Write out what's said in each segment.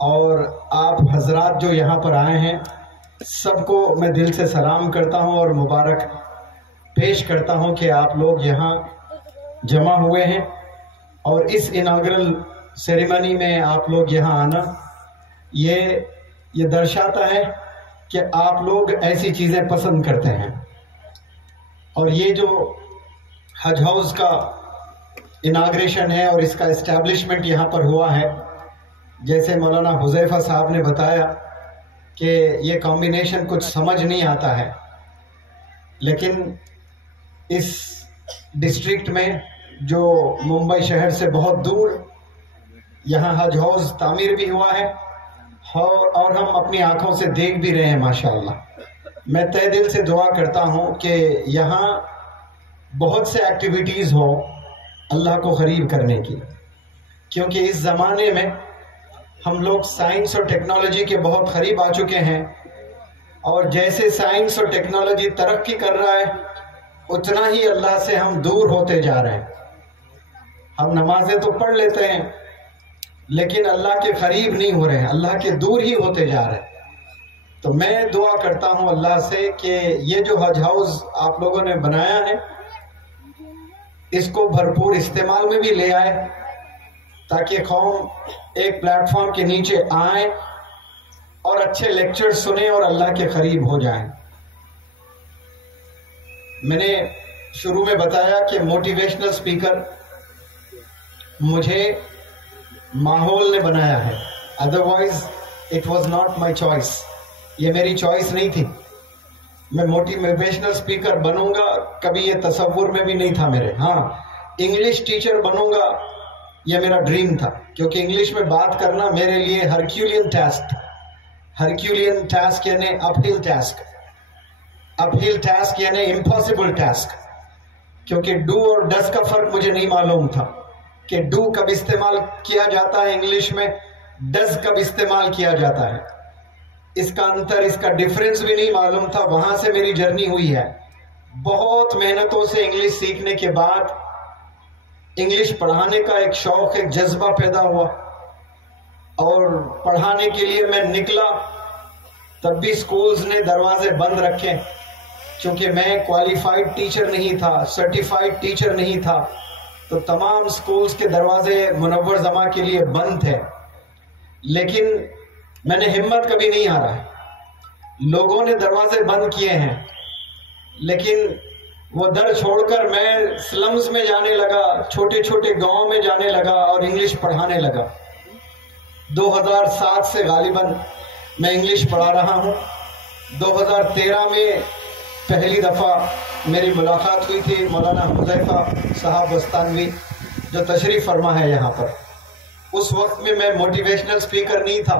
اور آپ حضرات جو یہاں پر آئے ہیں سب کو میں دل سے سلام کرتا ہوں اور مبارک پیش کرتا ہوں کہ آپ لوگ یہاں جمع ہوئے ہیں، اور اس اناگرل سیریمنی میں آپ لوگ یہاں آنا یہ درشاتا ہے کہ آپ لوگ ایسی چیزیں پسند کرتے ہیں۔ اور یہ جو حج ہاؤس کا اناگریشن ہے اور اس کا اسٹیبلشمنٹ یہاں پر ہوا ہے، جیسے مولانا حذیفہ صاحب نے بتایا کہ یہ کمبینیشن کچھ سمجھ نہیں آتا ہے، لیکن اس ڈسٹرکٹ میں جو ممبئی شہر سے بہت دور یہاں حج ہاؤس تعمیر بھی ہوا ہے اور ہم اپنی آنکھوں سے دیکھ بھی رہے ہیں ماشاءاللہ۔ میں تہ دل سے دعا کرتا ہوں کہ یہاں بہت سے ایکٹیویٹیز ہو اللہ کو قریب کرنے کی، کیونکہ اس زمانے میں ہم لوگ سائنس اور ٹیکنالوجی کے بہت قریب آ چکے ہیں، اور جیسے سائنس اور ٹیکنالوجی ترقی کر رہا ہے اتنا ہی اللہ سے ہم دور ہوتے جا رہے ہیں۔ ہم نمازیں تو پڑھ لیتے ہیں لیکن اللہ کے قریب نہیں ہو رہے ہیں، اللہ کے دور ہی ہوتے جا رہے ہیں۔ تو میں دعا کرتا ہوں اللہ سے کہ یہ جو حج ہاؤس آپ لوگوں نے بنایا ہے اس کو بھرپور استعمال میں بھی لے آئے، تاکہ قوم ایک پلیٹ فارم کے نیچے آئیں اور اچھے لیکچر سنیں اور اللہ کے قریب ہو جائیں۔ میں نے شروع میں بتایا کہ موٹیویشنل سپیکر مجھے ماحول نے بنایا ہے، otherwise it was not my choice, یہ میری چوائس نہیں تھی۔ میں موٹیویشنل سپیکر بنوں گا کبھی یہ تصور میں بھی نہیں تھا میرے۔ ہاں، انگلش ٹیچر بنوں گا یہ میرا ڈریم تھا، کیونکہ انگلش میں بات کرنا میرے لیے ہرکیولین ٹاسک تھا۔ ہرکیولین ٹاسک یعنی اپ ہل ٹاسک، اپ ہل ٹاسک یعنی امپاسبل ٹاسک، کیونکہ ڈو اور ڈز کا فرق مجھے نہیں معلوم تھا کہ ڈو کب استعمال کیا جاتا ہے انگلش میں، ڈز کب استعمال کیا جاتا ہے، اس کا انتر، اس کا ڈیفرنس بھی نہیں معلوم تھا۔ وہاں سے میری جرنی ہوئی ہے، بہت محنتوں سے انگلش سیکھنے کے بعد انگلش پڑھانے کا ایک شوق، ایک جذبہ پیدا ہوا، اور پڑھانے کے لیے میں نکلا تب بھی سکولز نے دروازے بند رکھے، کیونکہ میں کوالیفائڈ ٹیچر نہیں تھا، سرٹیفائڈ ٹیچر نہیں تھا، تو تمام سکولز کے دروازے منور زماں کے لیے بند تھے۔ لیکن میں نے ہمت کبھی نہیں ہارا، لوگوں نے دروازے بند کیے ہیں لیکن وہ در چھوڑ کر میں سلمز میں جانے لگا، چھوٹے چھوٹے گاؤں میں جانے لگا اور انگلش پڑھانے لگا۔ 2007 سے غالباً میں انگلش پڑھا رہا ہوں۔ 2013 میں پہلی دفعہ میری ملاقات ہوئی تھی مولانا حذیفہ صاحب بستانوی جو تشریف فرما ہے یہاں پر۔ اس وقت میں موٹیویشنل سپیکر نہیں تھا،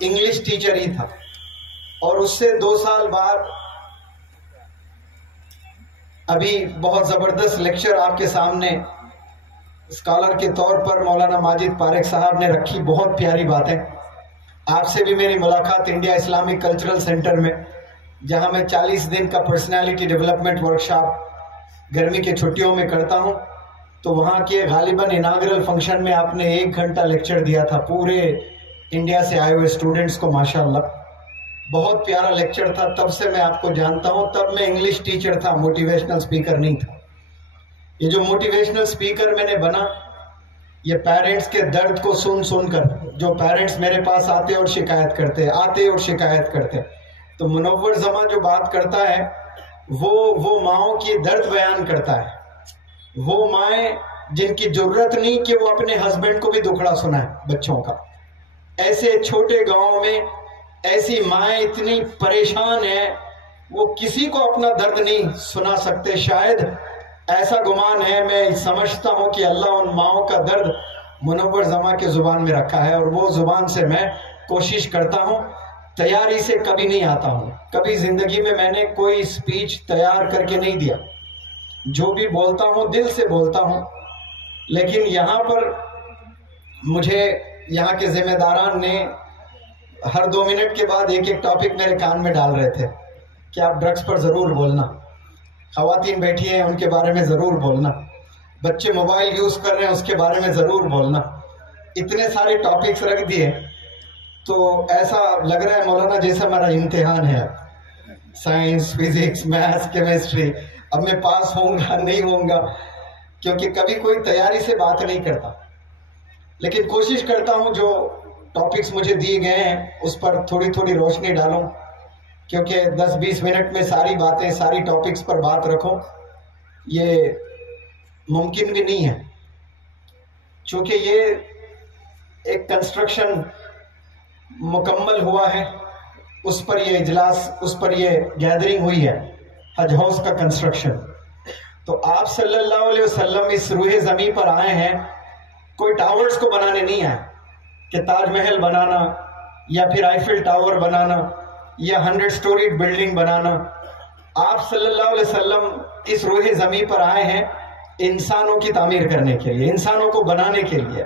انگلش ٹیچر ہی تھا، اور اس سے 2 سال بعد ابھی بہت زبردست لیکچر آپ کے سامنے اسکالر کے طور پر مولانا ماجد پارک صاحب نے رکھی، بہت پیاری باتیں۔ آپ سے بھی میری ملاقات انڈیا اسلامک کلچرل سینٹر میں، جہاں میں 40 دن کا پرسنالٹی ڈیولپمنٹ ورکشاپ گرمی کی چھٹیوں میں کرتا ہوں، تو وہاں کے غالباً اناگرل فنکشن میں آپ نے 1 گھنٹہ لیکچر دیا تھا پورے انڈیا سے آئے ہوئے اسٹوڈنٹس کو، ماشاءاللہ بہت پیارا لیکچر تھا۔ تب سے میں آپ کو جانتا ہوں، تب میں انگلش ٹیچر تھا، موٹیویشنل سپیکر نہیں تھا۔ یہ جو موٹیویشنل سپیکر میں نے بنا، یہ پیرنٹس کے درد کو سن کر، جو پیرنٹس میرے پاس آتے اور شکایت کرتے، تو منور زماں جو بات کرتا ہے وہ ماؤں کی درد بیان کرتا ہے، وہ مائیں جن کی جرت نہیں کہ وہ اپنے ہسبینڈ کو بھی دکھڑا سنائیں بچوں کا۔ ایسے چھوٹے گاؤں میں ایسی مائیں اتنی پریشان ہیں، وہ کسی کو اپنا درد نہیں سنا سکتے۔ شاید ایسا گمان ہے، میں سمجھتا ہوں کہ اللہ ان ماؤں کا درد منور زماں کے زبان میں رکھا ہے، اور وہ زبان سے میں کوشش کرتا ہوں، تیاری سے کبھی نہیں آتا ہوں۔ کبھی زندگی میں نے کوئی سپیچ تیار کر کے نہیں دیا، جو بھی بولتا ہوں دل سے بولتا ہوں۔ لیکن یہاں پر مجھے یہاں کے ذمہ داران نے ہر 2 منٹ کے بعد ایک ٹاپک میرے کان میں ڈال رہے تھے کہ آپ ڈرگس پر ضرور بولنا، خواتین بیٹھی ہیں ان کے بارے میں ضرور بولنا، بچے موبائل یوز کر رہے ہیں اس کے بارے میں ضرور بولنا۔ اتنے سارے ٹاپکس رکھ دیے تو ایسا لگ رہا ہے مولانا جیسا ہمارا امتحان ہے، سائنس، فزکس، میتھس، کیمسٹری، اب میں پاس ہوں گا نہیں ہوں گا، کیونکہ کبھی کوئی تیاری سے بات نہیں کرتا، لیکن کوشش کرتا ہوں جو ٹاپکس مجھے دیے گئے ہیں اس پر تھوڑی تھوڑی روشنی ڈالوں، کیونکہ 10-20 منٹ میں ساری باتیں ساری ٹاپکس پر بات رکھوں یہ ممکن بھی نہیں ہے، چونکہ یہ ایک کنسٹرکشن مکمل ہوا ہے، اس پر یہ اجلاس، اس پر یہ گیدرنگ ہوئی ہے، حج ہاؤس کا کنسٹرکشن۔ تو آپ صلی اللہ علیہ وسلم اس روح زمین پر آئے ہیں، کوئی ٹاورز کو بنانے نہیں آئے کہ تاج محل بنانا یا پھر آئیفل ٹاور بنانا یا 100 سٹوریڈ بلڈنگ بنانا۔ آپ صلی اللہ علیہ وسلم اس روح زمین پر آئے ہیں انسانوں کی تعمیر کرنے کے لیے، انسانوں کو بنانے کے لیے۔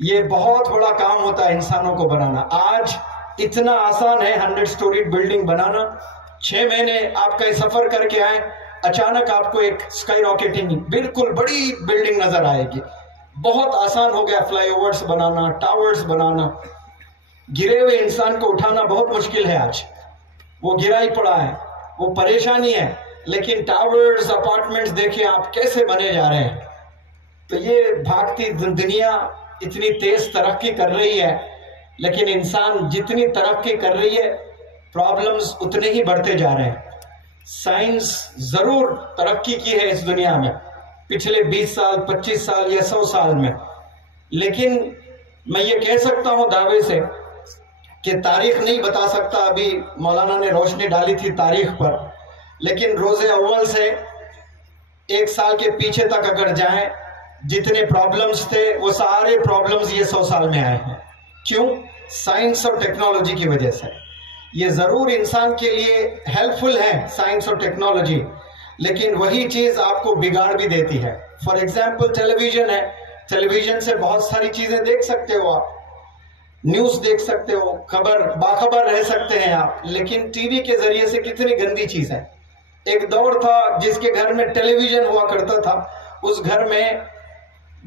یہ بہت بڑا کام ہوتا ہے انسانوں کو بنانا۔ آج اتنا آسان ہے 100 سٹوریڈ بلڈنگ بنانا، 6 مہینے آپ کا سفر کر کے آئیں، اچانک آپ کو ایک اسکائی راکٹنگ بالکل بڑی بلڈنگ نظر آئے گی۔ بہت آسان ہو گیا فلائی اوورز بنانا، ٹاورز بنانا۔ گرے ہوئے انسان کو اٹھانا بہت مشکل ہے آج، وہ گرا ہی پڑا ہے، وہ پریشانی ہے، لیکن ٹاورز، اپارٹمنٹس دیکھیں آپ کیسے بنے جا رہے ہیں۔ تو یہ بھاگتی دنیا اتنی تیز ترقی کر رہی ہے، لیکن انسان جتنی ترقی کر رہی ہے پرابلمز اتنے ہی بڑھتے جا رہے ہیں۔ سائنس ضرور ترقی کی ہے اس دنیا میں پچھلے 20 سال، 25 سال یا 100 سال میں، لیکن میں یہ کہہ سکتا ہوں دعوے سے کہ تاریخ نہیں بتا سکتا، ابھی مولانا نے روشنی ڈالی تھی تاریخ پر، لیکن روز اول سے 1 سال کے پیچھے تک اگر جائیں، جتنے پرابلمز تھے وہ سارے پرابلمز یہ 100 سال میں آئے ہیں۔ کیوں؟ سائنس اور ٹیکنالوجی کی وجہ سے۔ یہ ضرور انسان کے لیے ہیلپ فل ہے سائنس اور ٹیکنالوجی، لیکن وہی چیز آپ کو بگاڑ بھی دیتی ہے۔ فار ایگزامپل ٹیلی ویژن ہے، ٹیلی ویژن سے بہت ساری چیزیں دیکھ سکتے ہو آپ، نیوز دیکھ سکتے ہو، باخبر رہ سکتے ہیں آپ، لیکن ٹی وی کے ذریعے سے کتنی گندی چیز ہے۔ ایک دور تھا جس کے گھر میں ٹیلی ویژن ہوا کرتا تھا، اس گھر میں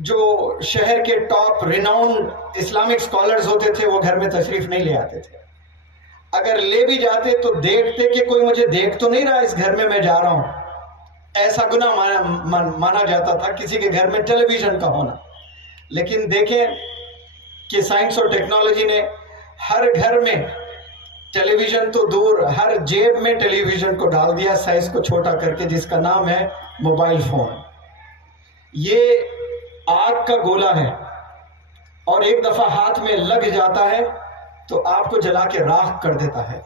جو شہر کے ٹاپ ریناؤنڈ اسلامک سکالرز ہوتے تھے وہ گھر میں تشریف نہیں لے آتے تھے، اگر لے بھی جاتے تو دیکھتے کہ کوئی مجھے دیکھ تو نہیں رہا اس گھر میں جا رہا ہوں، ایسا گناہ مانا جاتا تھا کسی کے گھر میں ٹیلی ویژن کا ہونا۔ لیکن دیکھیں کہ سائنس اور ٹیکنالوجی نے ہر گھر میں ٹیلی ویژن تو دور، ہر جیب میں ٹیلی ویژن کو ڈال دیا سائز کو چھوٹا کر کے، جس کا نام ہے موبائل فون۔ یہ آگ کا گولا ہے اور ایک دفعہ ہاتھ میں لگ جاتا ہے تو آپ کو جلا کے راکھ کر دیتا ہے۔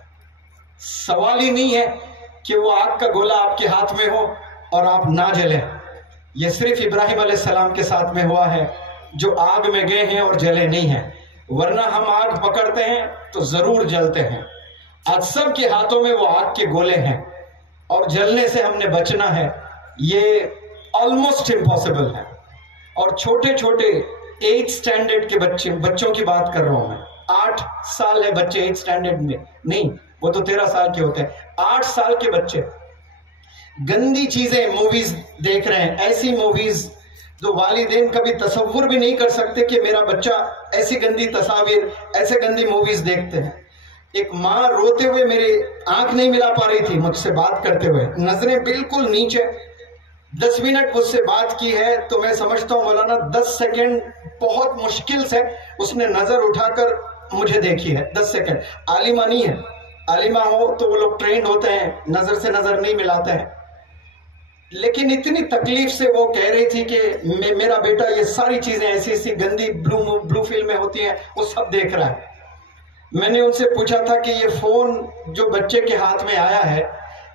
سوال ہی نہیں ہے کہ وہ آگ کا گولا آپ کے ہاتھ میں ہو اور آپ نہ جلیں۔ یہ صرف ابراہیم علیہ السلام کے ساتھ میں ہوا ہے جو آگ میں گئے ہیں اور جلے نہیں ہیں، ورنہ ہم آگ پکڑتے ہیں تو ضرور جلتے ہیں۔ آج سب کے ہاتھوں میں وہ آگ کے گولے ہیں اور جلنے سے ہم نے بچنا ہے، یہ آلموسٹ امپاسبل ہے۔ اور چھوٹے چھوٹے 8 سٹینڈرڈ کے بچوں کی بات کر رہا ہوں میں، 8 سال ہے بچے 8 سٹینڈرڈ میں نہیں، وہ تو 13 سال کے ہوتے ہیں، 8 سال کے بچے گندی چیزیں موویز دیکھ رہے ہیں، ایسی موویز جو والدین کبھی تصور بھی نہیں کر سکتے کہ میرا بچہ ایسی گندی تصاویر، ایسے گندی موویز دیکھتے ہیں۔ ایک ماں روتے ہوئے میری آنکھ نہیں ملا پا رہی تھی مجھ سے بات کرتے ہوئے، نظریں بالکل نیچے، 10 منٹ مجھ سے بات کی ہے تو میں سمجھتا ہوں مولانا 10 سیکنڈ بہت مشکل سے اس نے نظر اٹھا کر مجھے دیکھی ہے، 10 سیکنڈ۔ عالمہ نہیں ہے، عالمہ ہو تو وہ لوگ ٹرینڈ ہوتے ہیں، نظر سے نظر نہیں ملاتے ہیں، لیکن اتنی تکلیف سے وہ کہہ رہی تھی کہ میرا بیٹا یہ ساری چیزیں ایسی ایسی گندی بلو فلمیں ہوتی ہیں وہ سب دیکھ رہا ہے۔ میں نے ان سے پوچھا تھا کہ یہ فون جو بچے کے ہاتھ میں آیا ہے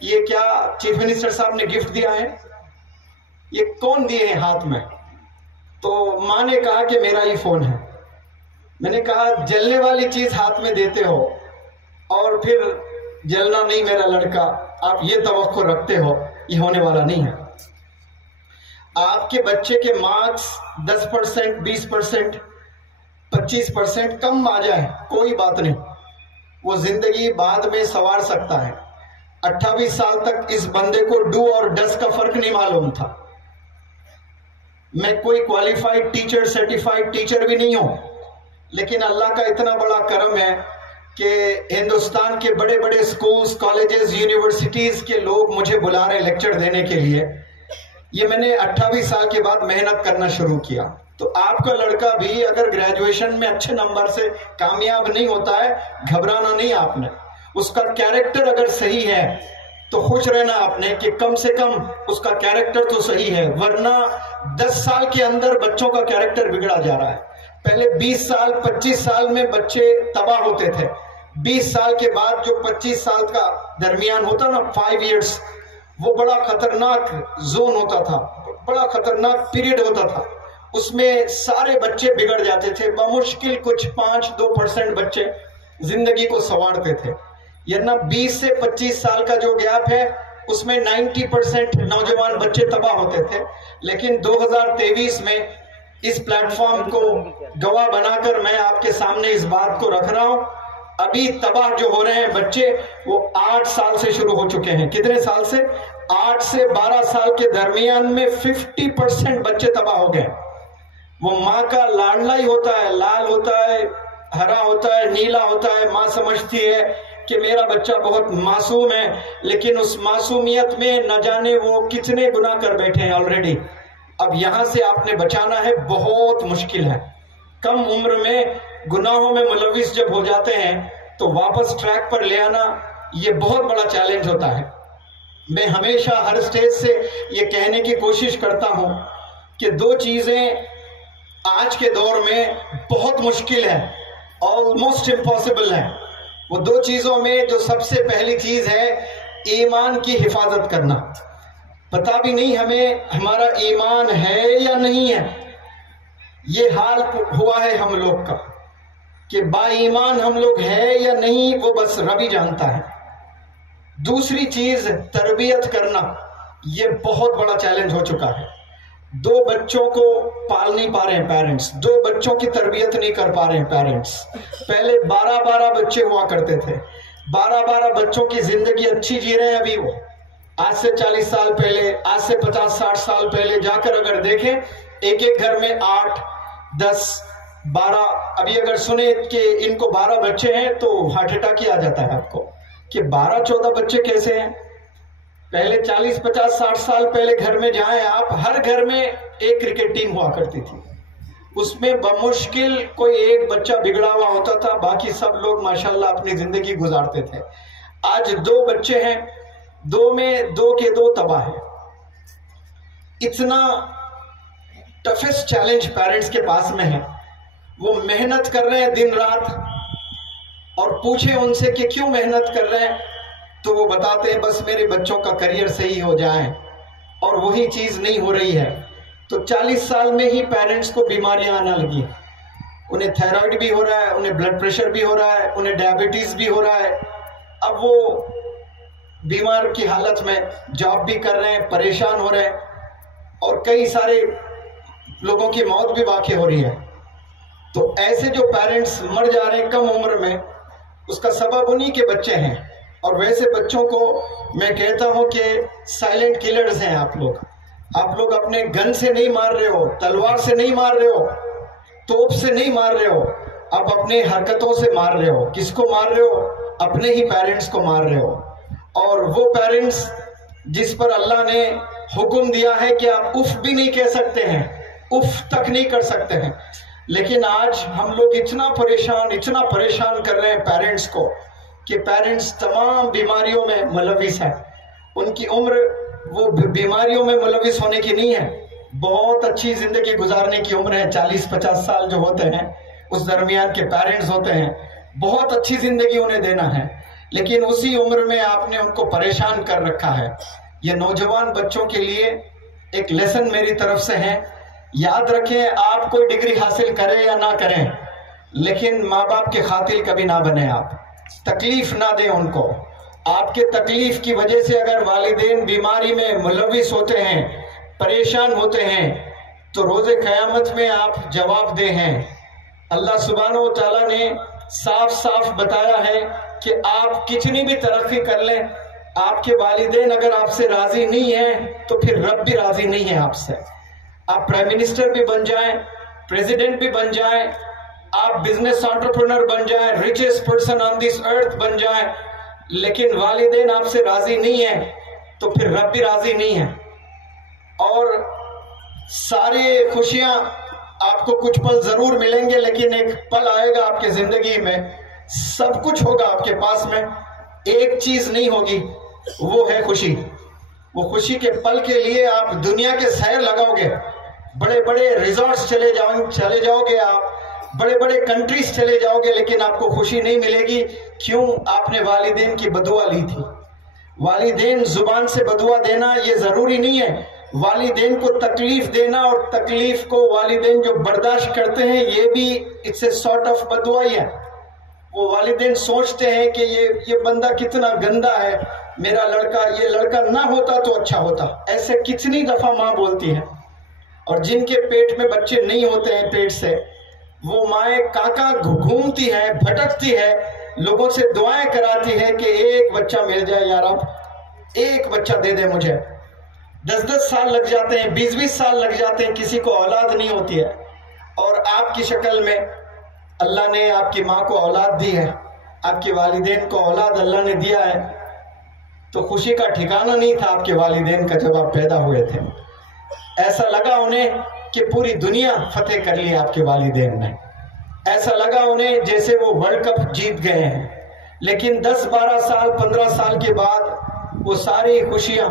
یہ کیا چیف منسٹر صاحب نے گفٹ دیا ہے؟ یہ کون دیے ہیں ہاتھ میں؟ تو ماں نے کہا کہ میرا ہی فون ہے۔ میں نے کہا جلنے والی چیز ہاتھ میں دیتے ہو اور پھر جلنا نہیں میرا لڑکا، آپ یہ توقع رکھتے ہو، یہ ہونے والا نہیں ہے۔ آپ کے بچے کے مارکس 10%، 20%، 25% کم آ جائے کوئی بات نہیں، وہ زندگی بعد میں سنوار سکتا ہے۔ 28 سال تک اس بندے کو ڈو اور ڈس کا فرق نہیں معلوم تھا۔ میں کوئی کوالیفائڈ ٹیچر، سرٹیفائڈ ٹیچر بھی نہیں ہوں، لیکن اللہ کا اتنا بڑا کرم ہے کہ ہندوستان کے بڑے بڑے سکولز، کالجز، یونیورسٹیز کے لوگ مجھے بلا رہے ہیں لیکچر دینے کے لیے۔ یہ میں نے 28 سال کے بعد محنت کرنا شروع کیا۔ تو آپ کا لڑکا بھی اگر گریجویشن میں اچھے نمبر سے کامیاب نہیں ہوتا ہے، گھبرانا نہیں آپ نے۔ اس کا کیریکٹر اگر صحیح ہے تو خوش رہنا آپ نے کہ کم سے کم اس کا کیریکٹر تو صحیح ہے، ورنہ 10 سال کے اندر بچوں کا کیریکٹر بگڑا جا رہا ہے۔ پہلے 20 سال 25 سال میں بچے تباہ ہوتے تھے، 20 سال کے بعد جو 25 سال کا درمیان ہوتا نا، 5 ایئرس، وہ بڑا خطرناک زون ہوتا تھا، بڑا خطرناک پیریڈ ہوتا تھا۔ اس میں سارے بچے بگڑ جاتے تھے، بمشکل کچھ 5-2% بچے زندگی کو سنوارتے تھے۔ یعنی 20 سے 25 سال کا جو گیپ ہے اس میں 90% نوجوان بچے تباہ ہوتے تھے۔ لیکن 2023 میں اس پلیٹ فارم کو گواہ بنا کر میں آپ کے سامنے اس بات کو رکھ رہا ہوں، ابھی تباہ جو ہو رہے ہیں بچے وہ 8 سال سے شروع ہو چکے ہیں۔ کتنے سال سے؟ 8 سے 12 سال کے درمیان میں 50% بچے تباہ ہو گئے۔ وہ ماں کا لاڈلا ہی ہوتا ہے، لال ہوتا ہے، ہرا ہوتا ہے، نیلا ہوتا ہے، ماں سمجھتی ہے کہ میرا بچہ بہت معصوم ہے، لیکن اس معصومیت میں نہ جانے وہ کتنے گناہ کر بیٹھے ہیں آلریڈی۔ اب یہاں سے آپ نے بچانا ہے، بہت مشکل ہے۔ کم عمر میں گناہوں میں ملوث جب ہو جاتے ہیں تو واپس ٹریک پر لے آنا یہ بہت بڑا چیلنج ہوتا ہے۔ میں ہمیشہ ہر سٹیج سے یہ کہنے کی کوشش کرتا ہوں کہ 2 چیزیں آج کے دور میں بہت مشکل ہے، آلموسٹ امپاسبل ہے۔ وہ 2 چیزوں میں جو سب سے پہلی چیز ہے ایمان کی حفاظت کرنا۔ پتہ بھی نہیں ہمیں ہمارا ایمان ہے یا نہیں ہے، یہ حال ہوا ہے ہم لوگ کا کہ با ایمان ہم لوگ ہے یا نہیں وہ بس رب ہی جانتا ہے۔ دوسری چیز تربیت کرنا، یہ بہت بڑا چیلنج ہو چکا ہے۔ 2 بچوں کو پال نہیں پا رہے ہیں پیرنٹس، 2 بچوں کی تربیت نہیں کر پا رہے ہیں پیرنٹس۔ پہلے 12 بچے ہوا کرتے تھے، 12 بچوں کی زندگی اچھی جی رہے ہیں ابھی وہ۔ آج سے 40 سال پہلے، آج سے 50-60 سال پہلے جا کر اگر دیکھیں، ایک گھر میں 8 10 12، ابھی اگر سنیں کہ ان کو 12 بچے ہیں تو ہارٹ اٹیک ہی آ جاتا ہے آپ کو کہ 12-14 بچے کیسے ہیں۔ پہلے 40-50-60 سال پہلے گھر میں جائیں آپ، ہر گھر میں ایک کرکٹ ٹیم ہوا کرتی تھی، اس میں بمشکل کوئی ایک بچہ بگڑا ہوا ہوتا تھا، باقی سب لوگ ماشاءاللہ اپنی زندگی گزارتے تھے۔ آج 2 بچے ہیں، 2 میں 2 کے 2 تباہ ہیں۔ اتنا ٹفسٹ چیلنج پیرنٹس کے پاس میں ہے، وہ محنت کر رہے ہیں دن رات، اور پوچھیں ان سے کہ کیوں محنت کر رہے ہیں تو وہ بتاتے ہیں بس میرے بچوں کا کریئر صحیح ہو جائے، اور وہی چیز نہیں ہو رہی ہے۔ تو 40 سال میں ہی پیرنٹس کو بیماریاں آنا لگی، انہیں تھائرائیڈ بھی ہو رہا ہے، انہیں بلڈ پریشر بھی ہو رہا ہے، انہیں ڈائبٹیز بھی ہو رہا ہے۔ اب وہ بیمار کی حالت میں جاب بھی کر رہے ہیں، پریشان ہو رہے ہیں، اور کئی سارے لوگوں کی موت بھی واقع ہو رہی ہے۔ تو ایسے جو پیرنٹس مر جا رہے ہیں کم عمر میں، اس کا سبب انہی کے بچے ہیں۔ اور ویسے بچوں کو میں کہتا ہوں کہ سائلنٹ کلرز ہیں آپ لوگ اپنے گن سے نہیں مار رہے ہو، تلوار سے نہیں مار رہے ہو، توپ سے نہیں مار رہے ہو، آپ اپنے حرکتوں سے مار رہے ہو۔ کس کو مار رہے ہو؟ اپنے ہی پیرنٹس کو مار رہے ہو۔ اور وہ پیرنٹس جس پر اللہ نے حکم دیا ہے کہ آپ اف بھی نہیں کہہ سکتے ہیں، اف تک نہیں کر سکتے ہیں، لیکن آج ہم لوگ اتنا پریشان کر رہے ہیں پیرنٹس کو کہ پیرنٹس تمام بیماریوں میں ملوث ہیں۔ ان کی عمر وہ بیماریوں میں ملوث ہونے کی نہیں ہے، بہت اچھی زندگی گزارنے کی عمر ہے۔ 40-50 سال جو ہوتے ہیں اس درمیان کے پیرنٹس ہوتے ہیں، بہت اچھی زندگی انہیں دینا ہے، لیکن اسی عمر میں آپ نے ان کو پریشان کر رکھا ہے۔ یہ نوجوان بچوں کے لیے ایک لیسن میری طرف سے ہے، یاد رکھیں آپ کوئی ڈگری حاصل کریں یا نہ کریں، لیکن ماں باپ کے قاتل کبھی نہ بنیں، آپ تکلیف نہ دیں ان کو۔ آپ کے تکلیف کی وجہ سے اگر والدین بیماری میں ملوث ہوتے ہیں، پریشان ہوتے ہیں، تو روز قیامت میں آپ جواب دہ ہیں۔ اللہ سبحانہ و تعالیٰ نے صاف بتایا ہے کہ آپ کتنی بھی ترقی کر لیں، آپ کے والدین اگر آپ سے راضی نہیں ہیں تو پھر رب بھی راضی نہیں ہے آپ سے۔ آپ پرائم منسٹر بھی بن جائیں، پریزیڈنٹ بھی بن جائیں، آپ بزنس انٹرپرنر بن جائیں، ریچسٹ پرسن آن دس ارتھ بن جائیں، لیکن والدین آپ سے راضی نہیں ہیں تو پھر رب بھی راضی نہیں ہے. اور ساری خوشیاں آپ کو کچھ پل ضرور ملیں گے، لیکن ایک پل آئے گا آپ کے زندگی میں، سب کچھ ہوگا آپ کے پاس میں، ایک چیز نہیں ہوگی، وہ ہے خوشی. وہ خوشی کے پل کے لیے آپ دنیا کے سیر لگاؤ گے، بڑے بڑے ریزورٹس چلے جاؤ گے، آپ بڑے بڑے کنٹریز چلے جاؤ گے، لیکن آپ کو خوشی نہیں ملے گی. کیوں؟ آپ نے والدین کی بدعا لی تھی. والدین زبان سے بدعا دینا یہ ضروری نہیں ہے، والدین کو تکلیف دینا اور تکلیف کو والدین جو برداشت کرتے ہیں یہ بھی اٹس اے سارٹ آف بدعا ہی ہے. وہ والدین سوچتے ہیں کہ یہ بندہ کتنا گندا ہے، میرا لڑکا، یہ لڑکا نہ ہوتا تو اچھا ہوتا. ایسے کتنی دفعہ ماں بولتی ہے. اور جن کے پیٹ میں بچے نہیں ہوتے ہیں پیٹ سے، وہ مائیں کاکا گھومتی ہے، بھٹکتی ہے، لوگوں سے دعائیں کراتی ہے کہ ایک بچہ مل جائے یا رب، ایک بچہ دے دے مجھے. 10 سال لگ جاتے ہیں، 20 سال لگ جاتے ہیں، کسی کو اولاد نہیں ہوتی ہے. اور آپ کی شکل میں اللہ نے آپ کی ماں کو اولاد دی ہے، آپ کے والدین کو اولاد اللہ نے دیا ہے، تو خوشی کا ٹھکانہ نہیں تھا آپ کے والدین کا جب آپ پیدا ہوئے تھے. ایسا لگا انہیں کہ پوری دنیا فتح کر لی آپ کے والدین نے، ایسا لگا انہیں جیسے وہ ورلڈ کپ جیت گئے ہیں. لیکن 10 12 سال 15 سال کے بعد وہ ساری خوشیاں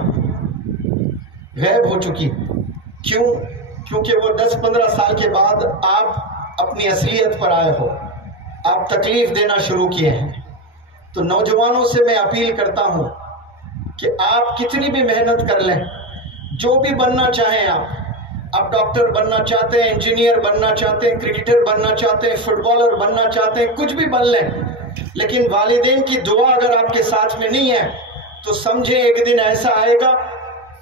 غائب ہو چکی. کیوں؟ کیونکہ وہ 10 15 سال کے بعد آپ اپنی اصلیت پر آئے ہو، آپ تکلیف دینا شروع کیے ہیں. تو نوجوانوں سے میں اپیل کرتا ہوں کہ آپ کتنی بھی محنت کر لیں، جو بھی بننا چاہیں آپ ڈاکٹر بننا چاہتے ہیں، انجینئر بننا چاہتے ہیں، کرکٹر بننا چاہتے ہیں، فٹ بالر بننا چاہتے ہیں، کچھ بھی بن لیں، لیکن والدین کی دعا اگر آپ کے ساتھ میں نہیں ہے تو سمجھیں ایک دن ایسا آئے گا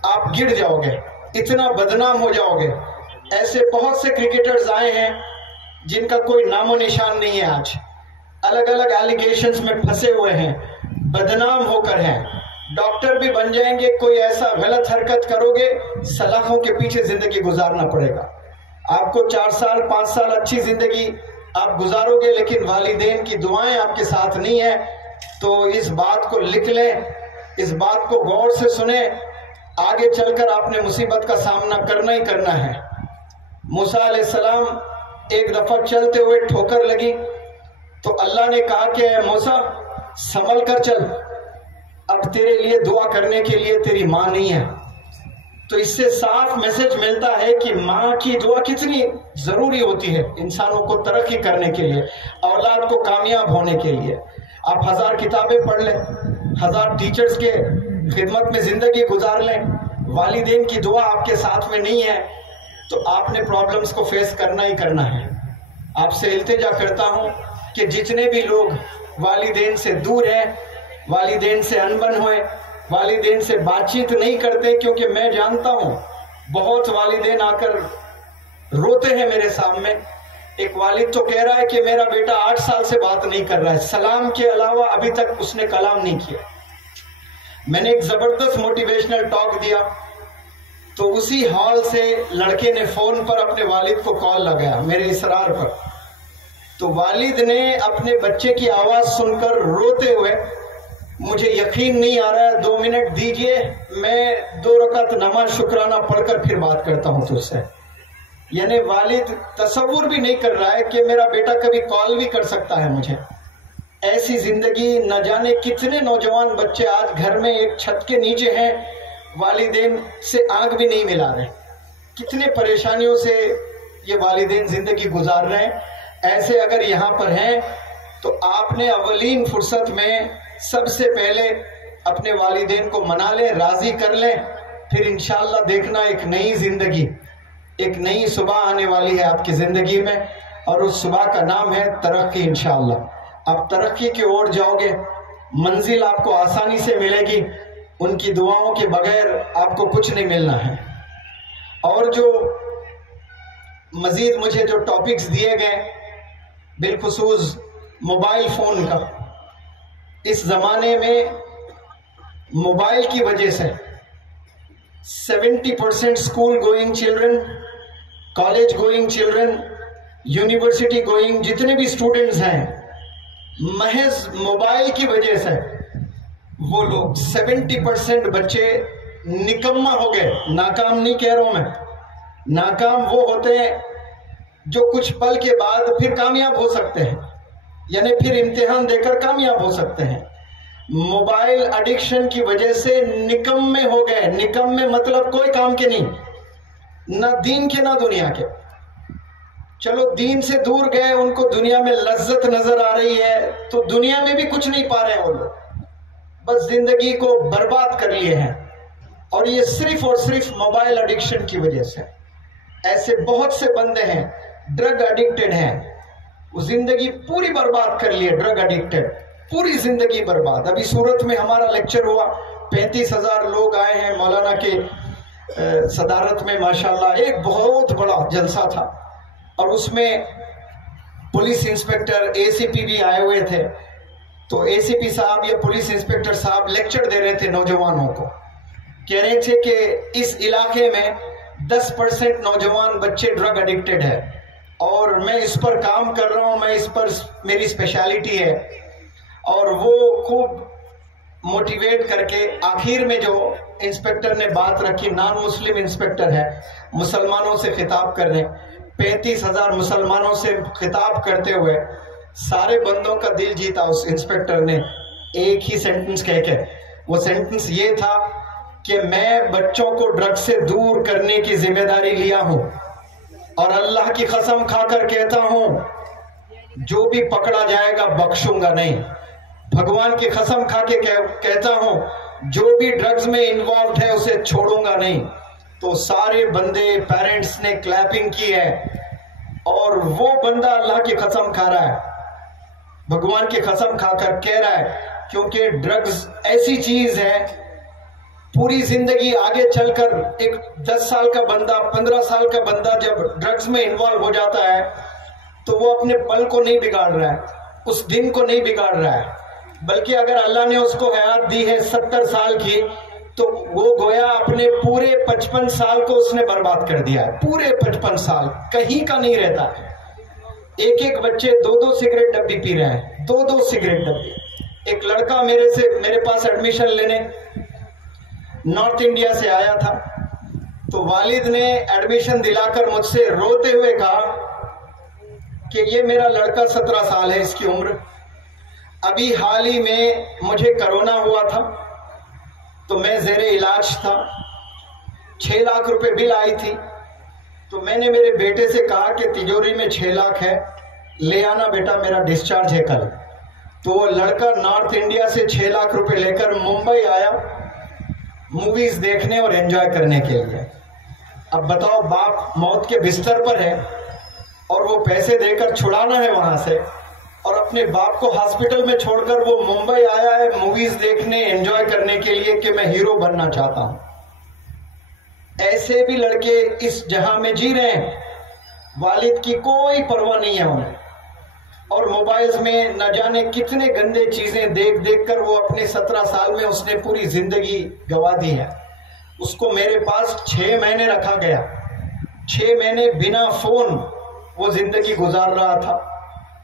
آپ گر جاؤ گے، اتنا بدنام ہو جاؤ گے. ایسے بہت سے کرکٹرز آئے ہیں جن کا کوئی نام و نشان نہیں ہے، آج الگ الگ ایلیگیشنز میں پھنسے ہوئے ہیں، بدنام ہو کر ہیں. ڈاکٹر بھی بن جائیں گے، کوئی ایسا غلط حرکت کرو گے سلاخوں کے پیچھے زندگی گزارنا پڑے گا. آپ کو 4 سال 5 سال اچھی زندگی آپ گزارو گے، لیکن والدین کی دعائیں آپ کے ساتھ نہیں ہیں. تو اس بات کو لکھ لیں، اس بات کو غور سے سنیں، آگے چل کر آپ نے مصیبت کا سامنا کرنا ہی کرنا ہے. موسیٰ علیہ السلام ایک دفعہ چلتے ہوئے ٹھوکر لگی تو اللہ نے کہا کہ اے موسیٰ سنبھل کر چل، اب تیرے لیے دعا کرنے کے لیے تیری ماں نہیں ہے. تو اس سے صاف میسج ملتا ہے کہ ماں کی دعا کتنی ضروری ہوتی ہے انسانوں کو ترقی کرنے کے لیے، اولاد کو کامیاب ہونے کے لیے. آپ 1000 کتابیں پڑھ لیں، 1000 ٹیچرز کے خدمت میں زندگی گزار لیں، والدین کی دعا آپ کے ساتھ میں نہیں ہے تو آپ نے پرابلمز کو فیس کرنا ہی کرنا ہے. آپ سے التجا کرتا ہوں کہ جتنے بھی لوگ والدین سے دور ہیں، والدین سے انبن ہوئے، والدین سے بات چیت نہیں کرتے، کیونکہ میں جانتا ہوں بہت والدین آ کر روتے ہیں میرے سامنے. ایک والد تو کہہ رہا ہے کہ میرا بیٹا 8 سال سے بات نہیں کر رہا ہے، سلام کے علاوہ ابھی تک اس نے کلام نہیں کیا. میں نے ایک زبردست موٹیویشنل ٹاک دیا تو اسی ہال سے لڑکے نے فون پر اپنے والد کو کال لگایا میرے اصرار پر. تو والد نے اپنے بچے کی آواز سن کر روتے ہوئے، مجھے یقین نہیں آ رہا ہے، 2 منٹ دیجئے، میں 2 رکعت نماز شکرانہ پڑھ کر پھر بات کرتا ہوں تجھ سے. یعنی والد تصور بھی نہیں کر رہا ہے کہ میرا بیٹا کبھی کال بھی کر سکتا ہے مجھے. ایسی زندگی نہ جانے کتنے نوجوان بچے آج گھر میں ایک چھت کے نیچے ہیں، والدین سے آنکھ بھی نہیں ملا رہے. کتنے پریشانیوں سے یہ والدین زندگی گزار رہے ہیں. ایسے اگر یہاں پر ہیں تو آپ نے اولین فرصت میں سب سے پہلے اپنے والدین کو منا لیں، راضی کر لیں، پھر انشاءاللہ دیکھنا ایک نئی زندگی، ایک نئی صبح آنے والی ہے آپ کی زندگی میں، اور اس صبح کا نام ہے ترقی. انشاءاللہ آپ ترقی کی اور جاؤ گے، منزل آپ کو آسانی سے ملے گی، ان کی دعاؤں کے بغیر آپ کو کچھ نہیں ملنا ہے. اور جو مزید مجھے جو ٹاپکس دیے گئے بالخصوص موبائل فون کا، اس زمانے میں موبائل کی وجہ سے 70% school going children, college going children university going جتنے بھی اسٹوڈنٹس ہیں، محض موبائل کی وجہ سے وہ لوگ 70% بچے نکمہ ہو گئے. ناکام نہیں کہہ رہا ہوں میں، ناکام وہ ہوتے ہیں جو کچھ پل کے بعد پھر کامیاب ہو سکتے ہیں، یعنی پھر امتحان دے کر کامیاب ہو سکتے ہیں. موبائل ایڈکشن کی وجہ سے نکمے ہو گئے. نکمے مطلب کوئی کام کے نہیں، نہ دین کے نہ دنیا کے. چلو دین سے دور گئے، ان کو دنیا میں لذت نظر آ رہی ہے تو دنیا میں بھی کچھ نہیں پا رہے ہیں وہ لوگ، بس زندگی کو برباد کر لیے ہیں. اور یہ صرف اور صرف موبائل ایڈکشن کی وجہ سے. ایسے بہت سے بندے ہیں ڈرگ ایڈکٹڈ ہیں، وہ زندگی پوری برباد کر لیے. ڈرگ ایڈکٹڈ پوری زندگی برباد. ابھی سورت میں ہمارا لیکچر ہوا، 35,000 لوگ آئے ہیں مولانا کے صدارت میں، ماشاءاللہ ایک بہت بڑا جلسہ تھا. اور اس میں پولیس انسپیکٹر ACP بھی آئے ہوئے تھے. تو ACP صاحب یا پولیس انسپیکٹر صاحب لیکچر دے رہے تھے نوجوانوں کو. کہہ رہے تھے کہ اس علاقے میں 10% نوجوان بچے ڈرگ ایڈکٹڈ ہے، اور میں اس پر کام کر رہا ہوں، میں اس پر میری اسپیشلٹی ہے. اور وہ خوب موٹیویٹ کر کے آخر میں جو انسپیکٹر نے بات رکھی، نان مسلم انسپیکٹر ہے، مسلمانوں سے خطاب کر رہے، 35,000 مسلمانوں سے خطاب کرتے ہوئے سارے بندوں کا دل جیتا اس انسپیکٹر نے ایک ہی سینٹنس کہہ کے. وہ سینٹنس یہ تھا کہ میں بچوں کو ڈرگ سے دور کرنے کی ذمہ داری لیا ہوں، اور اللہ کی قسم کھا کر کہتا ہوں جو بھی پکڑا جائے گا بخشوں گا نہیں. بھگوان کی قسم کھا کے کہتا ہوں جو بھی ڈرگز میں انوالوڈ ہے اسے چھوڑوں گا نہیں. تو سارے بندے پیرنٹس نے کلیپنگ کی ہے، اور وہ بندہ اللہ کی قسم کھا رہا ہے، بھگوان کی قسم کھا کر کہہ رہا ہے، کیونکہ ڈرگز ایسی چیز ہے پوری زندگی آگے چل کر ایک 10 سال کا بندہ، 15 سال کا بندہ جب ڈرگز میں انوالو ہو جاتا ہے تو وہ اپنے پل کو نہیں بگاڑ رہا ہے، اس دن کو نہیں بگاڑ رہا ہے، بلکہ اگر اللہ نے اس کو حیات دی ہے 70 سال کی تو وہ گویا اپنے پورے 55 سال کو اس نے برباد کر دیا ہے. پورے 55 سال کہیں کا نہیں رہتا ہے. ایک بچے 2 سگریٹ ڈبی پی رہے ہیں، 2 سگریٹ ڈبی. ایک لڑکا میرے پاس ایڈمیشن لینے نارتھ انڈیا سے آیا تھا، تو والد نے ایڈمیشن دلا کر مجھ سے روتے ہوئے کہا کہ یہ میرا لڑکا 17 سال ہے اس کی عمر، ابھی حال ہی میں مجھے کرونا ہوا تھا تو میں زیر علاج تھا، 6 لاکھ روپے بل آئی تھی. تو میں نے میرے بیٹے سے کہا کہ تجوری میں 6 لاکھ ہے، لے آنا بیٹا، میرا ڈسچارج ہے کل. تو وہ لڑکا نارتھ انڈیا سے 6 لاکھ روپے لے کر ممبئی آیا موویز دیکھنے اور انجوائے کرنے کے لیے. اب بتاؤ، باپ موت کے بستر پر ہے اور وہ پیسے دے کر چھڑانا ہے وہاں سے، اور اپنے باپ کو ہاسپٹل میں چھوڑ کر وہ ممبئی آیا ہے موویز دیکھنے، انجوائے کرنے کے لیے کہ میں ہیرو بننا چاہتا ہوں. ایسے بھی لڑکے اس جہاں میں جی رہے ہیں، والد کی کوئی پرواہ نہیں ہے انہیں، اور موبائلز میں نہ جانے کتنے گندے چیزیں دیکھ کر وہ اپنے 17 سال میں اس نے پوری زندگی گوا دی ہے. اس کو میرے پاس 6 مہینے رکھا گیا، 6 مہینے بنا فون وہ زندگی گزار رہا تھا.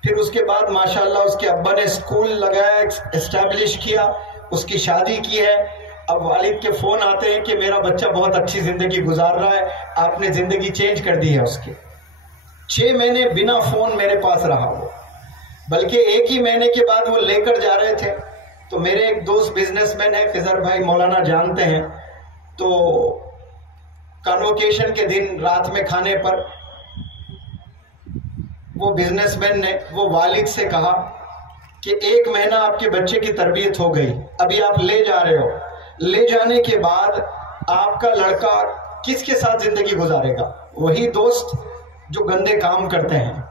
پھر اس کے بعد ماشاءاللہ اس کے ابا نے اسکول لگایا، اسٹیبلش کیا، اس کی شادی کی ہے. اب والد کے فون آتے ہیں کہ میرا بچہ بہت اچھی زندگی گزار رہا ہے، آپ نے زندگی چینج کر دی ہے اس کی. 6 مہینے بنا فون میرے پاس رہا وہ، بلکہ 1 ہی مہینے کے بعد وہ لے کر جا رہے تھے. تو میرے ایک دوست بزنس مین ہے، خضر بھائی مولانا جانتے ہیں، تو کانوکیشن کے دن رات میں کھانے پر وہ بزنس مین نے وہ والد سے کہا کہ 1 مہینہ آپ کے بچے کی تربیت ہو گئی، ابھی آپ لے جا رہے ہو، لے جانے کے بعد آپ کا لڑکا کس کے ساتھ زندگی گزارے گا؟ وہی دوست جو گندے کام کرتے ہیں،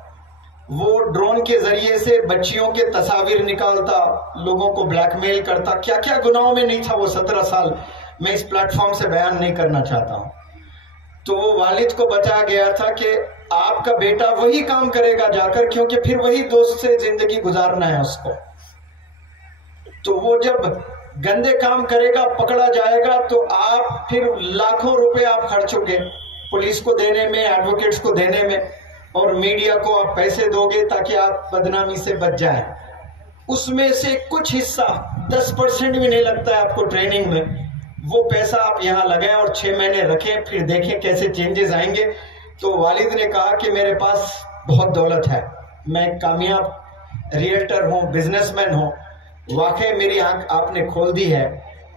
وہ ڈرون کے ذریعے سے بچیوں کے تصاویر نکالتا، لوگوں کو بلیک میل کرتا، کیا کیا گناہوں میں نہیں تھا وہ 17 سال. میں اس پلیٹ فارم سے بیان نہیں کرنا چاہتا ہوں. تو وہ والد کو بتایا گیا تھا کہ آپ کا بیٹا وہی کام کرے گا جا کر، کیونکہ پھر وہی دوست سے زندگی گزارنا ہے اس کو. تو وہ جب گندے کام کرے گا، پکڑا جائے گا، تو آپ پھر لاکھوں روپے آپ خرچ ہو گے پولیس کو دینے میں، ایڈوکیٹس کو دینے میں، اور میڈیا کو آپ پیسے دو گے تاکہ آپ بدنامی سے بچ جائیں. اس میں سے کچھ حصہ 10% بھی نہیں لگتا ہے آپ کو ٹریننگ میں. وہ پیسہ آپ یہاں لگائیں اور 6 مہینے رکھیں, پھر دیکھیں کیسے چینجز آئیں گے. تو والد نے کہا کہ میرے پاس بہت دولت ہے, میں کامیاب ریئلٹر ہوں, بزنس مین ہوں. واقعی میری آنکھ آپ نے کھول دی ہے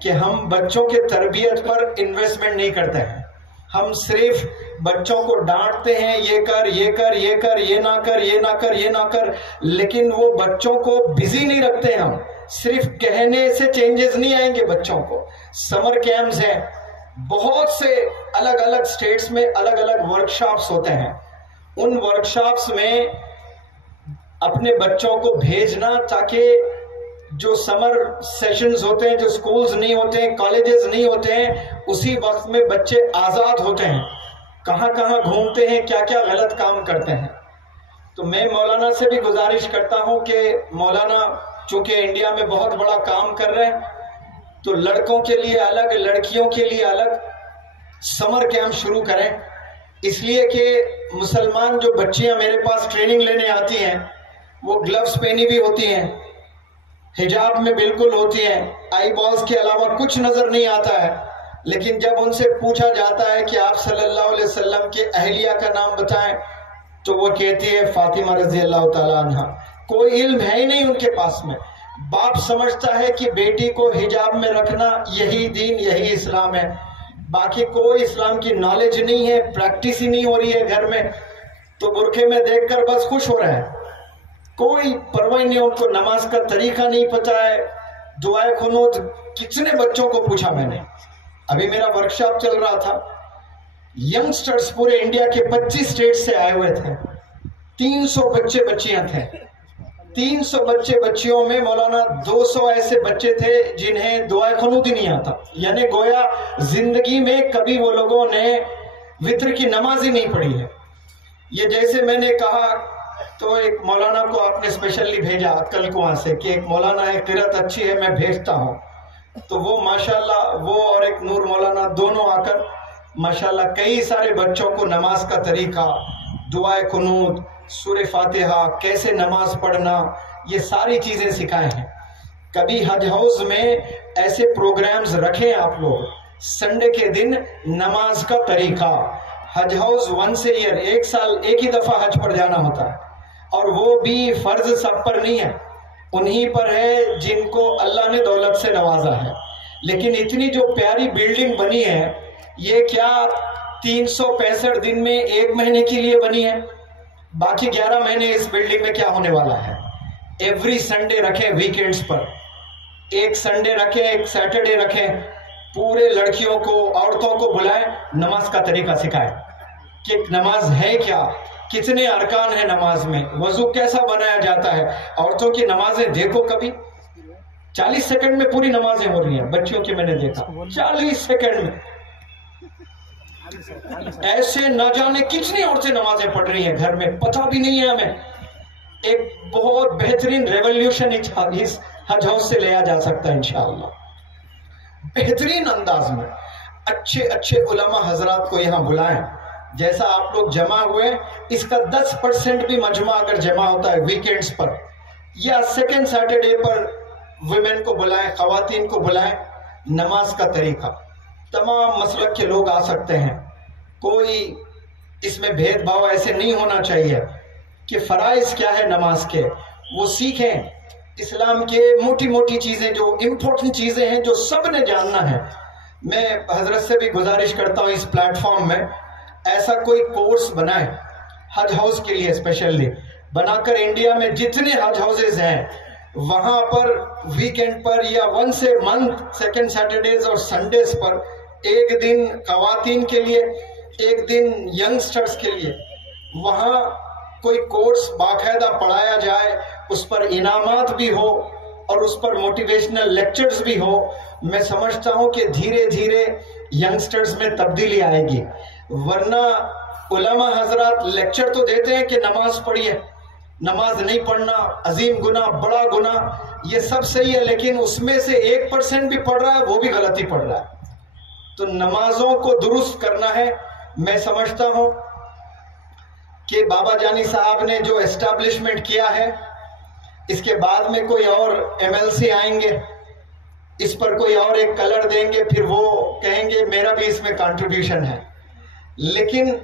کہ ہم بچوں کے تربیت پر انویسٹمنٹ نہیں کرتے ہیں. ہم صرف بچوں کو ڈانٹتے ہیں, یہ کر, یہ کر, یہ کر, یہ نہ کر, یہ نہ کر, یہ نہ کر, لیکن وہ بچوں کو بزی نہیں رکھتے. ہم صرف کہنے سے چینجز نہیں آئیں گے بچوں کو. سمر کیمپس ہیں بہت سے, الگ الگ سٹیٹس میں الگ الگ ورکشاپس ہوتے ہیں. ان ورکشاپس میں اپنے بچوں کو بھیجنا تاکہ جو سمر سیشنز ہوتے ہیں, جو سکولز نہیں ہوتے ہیں, کالجز نہیں ہوتے ہیں, اسی وقت میں بچے آزاد ہوتے ہیں, کہاں کہاں گھومتے ہیں, کیا کیا غلط کام کرتے ہیں. تو میں مولانا سے بھی گزارش کرتا ہوں کہ مولانا چونکہ انڈیا میں بہت بڑا کام کر رہے ہیں, تو لڑکوں کے لیے الگ, لڑکیوں کے لیے الگ سمر کیمپ شروع کریں. اس لیے کہ مسلمان جو بچیاں میرے پاس ٹریننگ لینے آتی ہیں وہ گلوز پہنی بھی ہوتی ہیں, حجاب میں بالکل ہوتی ہیں, آئی بالز کے علاوہ کچھ نظر نہیں آتا ہے. لیکن جب ان سے پوچھا جاتا ہے کہ آپ صلی اللہ علیہ وسلم کے اہلیہ کا نام بتائیں, تو وہ کہتی ہے فاطمہ رضی اللہ تعالی عنہ. کوئی علم ہے ہی نہیں ان کے پاس میں. باپ سمجھتا ہے کہ بیٹی کو حجاب میں رکھنا یہی دین, یہی اسلام ہے. باقی کوئی اسلام کی نالج نہیں ہے, پریکٹس ہی نہیں ہو رہی ہے گھر میں. تو برقعے میں دیکھ کر بس خوش ہو رہے ہیں, کوئی پرواہ نہیں, ان کو نماز کا طریقہ نہیں پتا ہے. دعائے قنوت کتنے بچوں کو پوچھا میں نے, ابھی میرا ورکشاپ چل رہا تھا, ینگسٹرز پورے انڈیا کے 25 اسٹیٹ سے آئے ہوئے تھے, 300 بچے بچیاں تھے. 300 بچے بچیوں میں مولانا 200 ایسے بچے تھے جنہیں دعائے قنوت ہی نہیں آتا. یعنی گویا زندگی میں کبھی وہ لوگوں نے وتر کی نماز ہی نہیں پڑھی ہے. یہ جیسے میں نے کہا تو ایک مولانا کو آپ نے اسپیشلی بھیجا کل کو وہاں سے کہ ایک مولانا ہے, قرات اچھی ہے, میں بھیجتا ہوں. تو وہ ماشاءاللہ وہ اور ایک نور مولانا دونوں آ کر ماشاءاللہ کئی سارے بچوں کو نماز کا طریقہ, دعائے قنوت, سورہ فاتحہ, کیسے نماز پڑھنا, یہ ساری چیزیں سکھائے ہیں. کبھی حج ہاؤس میں ایسے پروگرامز رکھیں آپ لوگ, سنڈے کے دن نماز کا طریقہ. حج ہاؤس ونس اے ایئر, ایک سال ایک ہی دفعہ حج پر جانا ہوتا ہے, اور وہ بھی فرض سب پر نہیں ہے, انہی پر ہے جن کو اللہ نے دولت سے نوازا ہے. لیکن اتنی جو پیاری بلڈنگ بنی ہے, یہ کیا 365 دن میں 1 مہینے کے لیے بنی ہے؟ باقی 11 مہینے اس بلڈنگ میں کیا ہونے والا ہے؟ ایوری سنڈے رکھیں, ویکینڈز پر ایک سنڈے رکھیں, ایک سیٹرڈے رکھیں, پورے لڑکیوں کو, عورتوں کو بلائیں, نماز کا طریقہ سکھائیں کہ نماز ہے کیا, کتنے ارکان ہیں نماز میں, وضو کیسا بنایا جاتا ہے. عورتوں کی نمازیں دیکھو, کبھی 40 سیکنڈ میں پوری نمازیں ہو رہی ہیں بچیوں کی, میں نے دیکھا 40 سیکنڈ میں. ایسے نہ جانے کتنی عورتیں نمازیں پڑھ رہی ہیں گھر میں, پتہ بھی نہیں ہے ہمیں. ایک بہت بہترین ریولیوشن اس حج ہاؤس سے لیا جا سکتا ہے انشاءاللہ, بہترین انداز میں. اچھے اچھے علماء حضرات کو یہاں بلائیں. جیسا آپ لوگ جمع ہوئے, اس کا 10% بھی مجمع اگر جمع ہوتا ہے ویکینڈز پر یا سیکنڈ سیٹرڈے پر, ویمن کو بلائیں, خواتین کو بلائیں. نماز کا طریقہ تمام مسلک کے لوگ آ سکتے ہیں, کوئی اس میں بھید بھاؤ ایسے نہیں ہونا چاہیے. کہ فرائض کیا ہے نماز کے وہ سیکھیں, اسلام کے موٹی موٹی چیزیں جو امپورٹنٹ چیزیں ہیں جو سب نے جاننا ہے. میں حضرت سے بھی گزارش کرتا ہوں اس پلیٹ فارم میں ایسا کوئی کورس بنائیں حج ہاؤس کے لیے, اسپیشلی بنا کر انڈیا میں جتنے حج ہاؤسز ہیں وہاں پر ویکینڈ پر یا once a month second Saturdays اور سنڈیز پر ایک دن خواتین کے لیے, ایک دن ینگسٹرز کے لیے وہاں کوئی کورس باقاعدہ پڑھایا جائے, اس پر انعامات بھی ہو اور اس پر موٹیویشنل لیکچرز بھی ہو. میں سمجھتا ہوں کہ دھیرے دھیرے ینگسٹرز میں تبدیلی آئے گی. ورنہ علماء حضرات لیکچر تو دیتے ہیں کہ نماز پڑھیے, نماز نہیں پڑھنا عظیم گناہ, بڑا گناہ, یہ سب صحیح ہے, لیکن اس میں سے 1% بھی پڑھ رہا ہے وہ بھی غلطی پڑھ رہا ہے. تو نمازوں کو درست کرنا ہے. میں سمجھتا ہوں کہ بابا جانی صاحب نے جو اسٹیبلشمنٹ کیا ہے اس کے بعد میں کوئی اور MLC آئیں گے، اس پر کوئی اور ایک کلر دیں گے، پھر وہ کہیں گے میرا بھی اس میں کنٹریبیوشن ہے. لیکن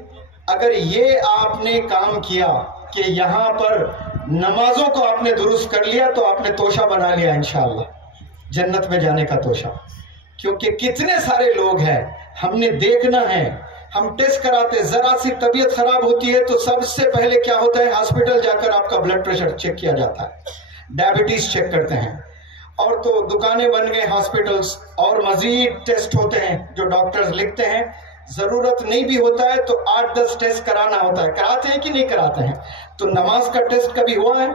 اگر یہ آپ نے کام کیا کہ یہاں پر نمازوں کو آپ نے درست کر لیا تو آپ نے توشہ بنا لیا انشاءاللہ جنت میں جانے کا توشہ. کیونکہ کتنے سارے لوگ ہیں، ہم نے دیکھنا ہے، ہم ٹیسٹ کراتے، ذرا سی طبیعت خراب ہوتی ہے تو سب سے پہلے کیا ہوتا ہے، ہاسپٹل جا کر آپ کا بلڈ پریشر چیک کیا جاتا ہے، ڈائبٹیز چیک کرتے ہیں. اور تو دکانیں بن گئے ہاسپٹلز، اور مزید ٹیسٹ ہوتے ہیں جو ڈاکٹرز لکھتے ہیں. ضرورت نہیں بھی ہوتا ہے تو 8-10 ٹیسٹ کرانا ہوتا ہے. کراتے ہیں کہ نہیں کراتے ہیں؟ تو نماز کا ٹیسٹ کبھی ہوا ہے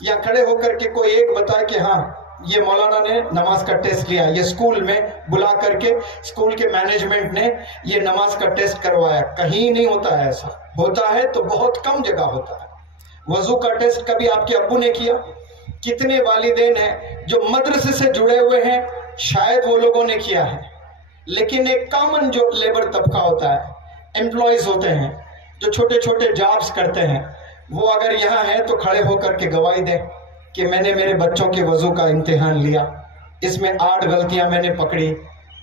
یا کھڑے ہو کر کے کوئی ایک بتائے کہ ہاں یہ مولانا نے نماز کا ٹیسٹ لیا، یہ سکول میں بلا کر کے سکول کے مینجمنٹ نے یہ نماز کا ٹیسٹ کروایا؟ کہیں نہیں ہوتا ہے ایسا. ہوتا ہے تو بہت کم جگہ ہوتا ہے. وضو کا ٹیسٹ کبھی آپ کے ابو نے کیا؟ کتنے والدین ہیں جو مدرسے سے جڑے ہوئے ہیں، شاید وہ لوگوں نے کیا ہے. لیکن ایک کامن جو لیبر طبقہ ہوتا ہے، امپلائیز ہوتے ہیں جو چھوٹے چھوٹے جابز کرتے ہیں، وہ اگر یہاں ہیں تو کھڑے ہو کر کے گواہی دیں کہ میں نے میرے بچوں کے وضو کا امتحان لیا، اس میں 8 غلطیاں میں نے پکڑی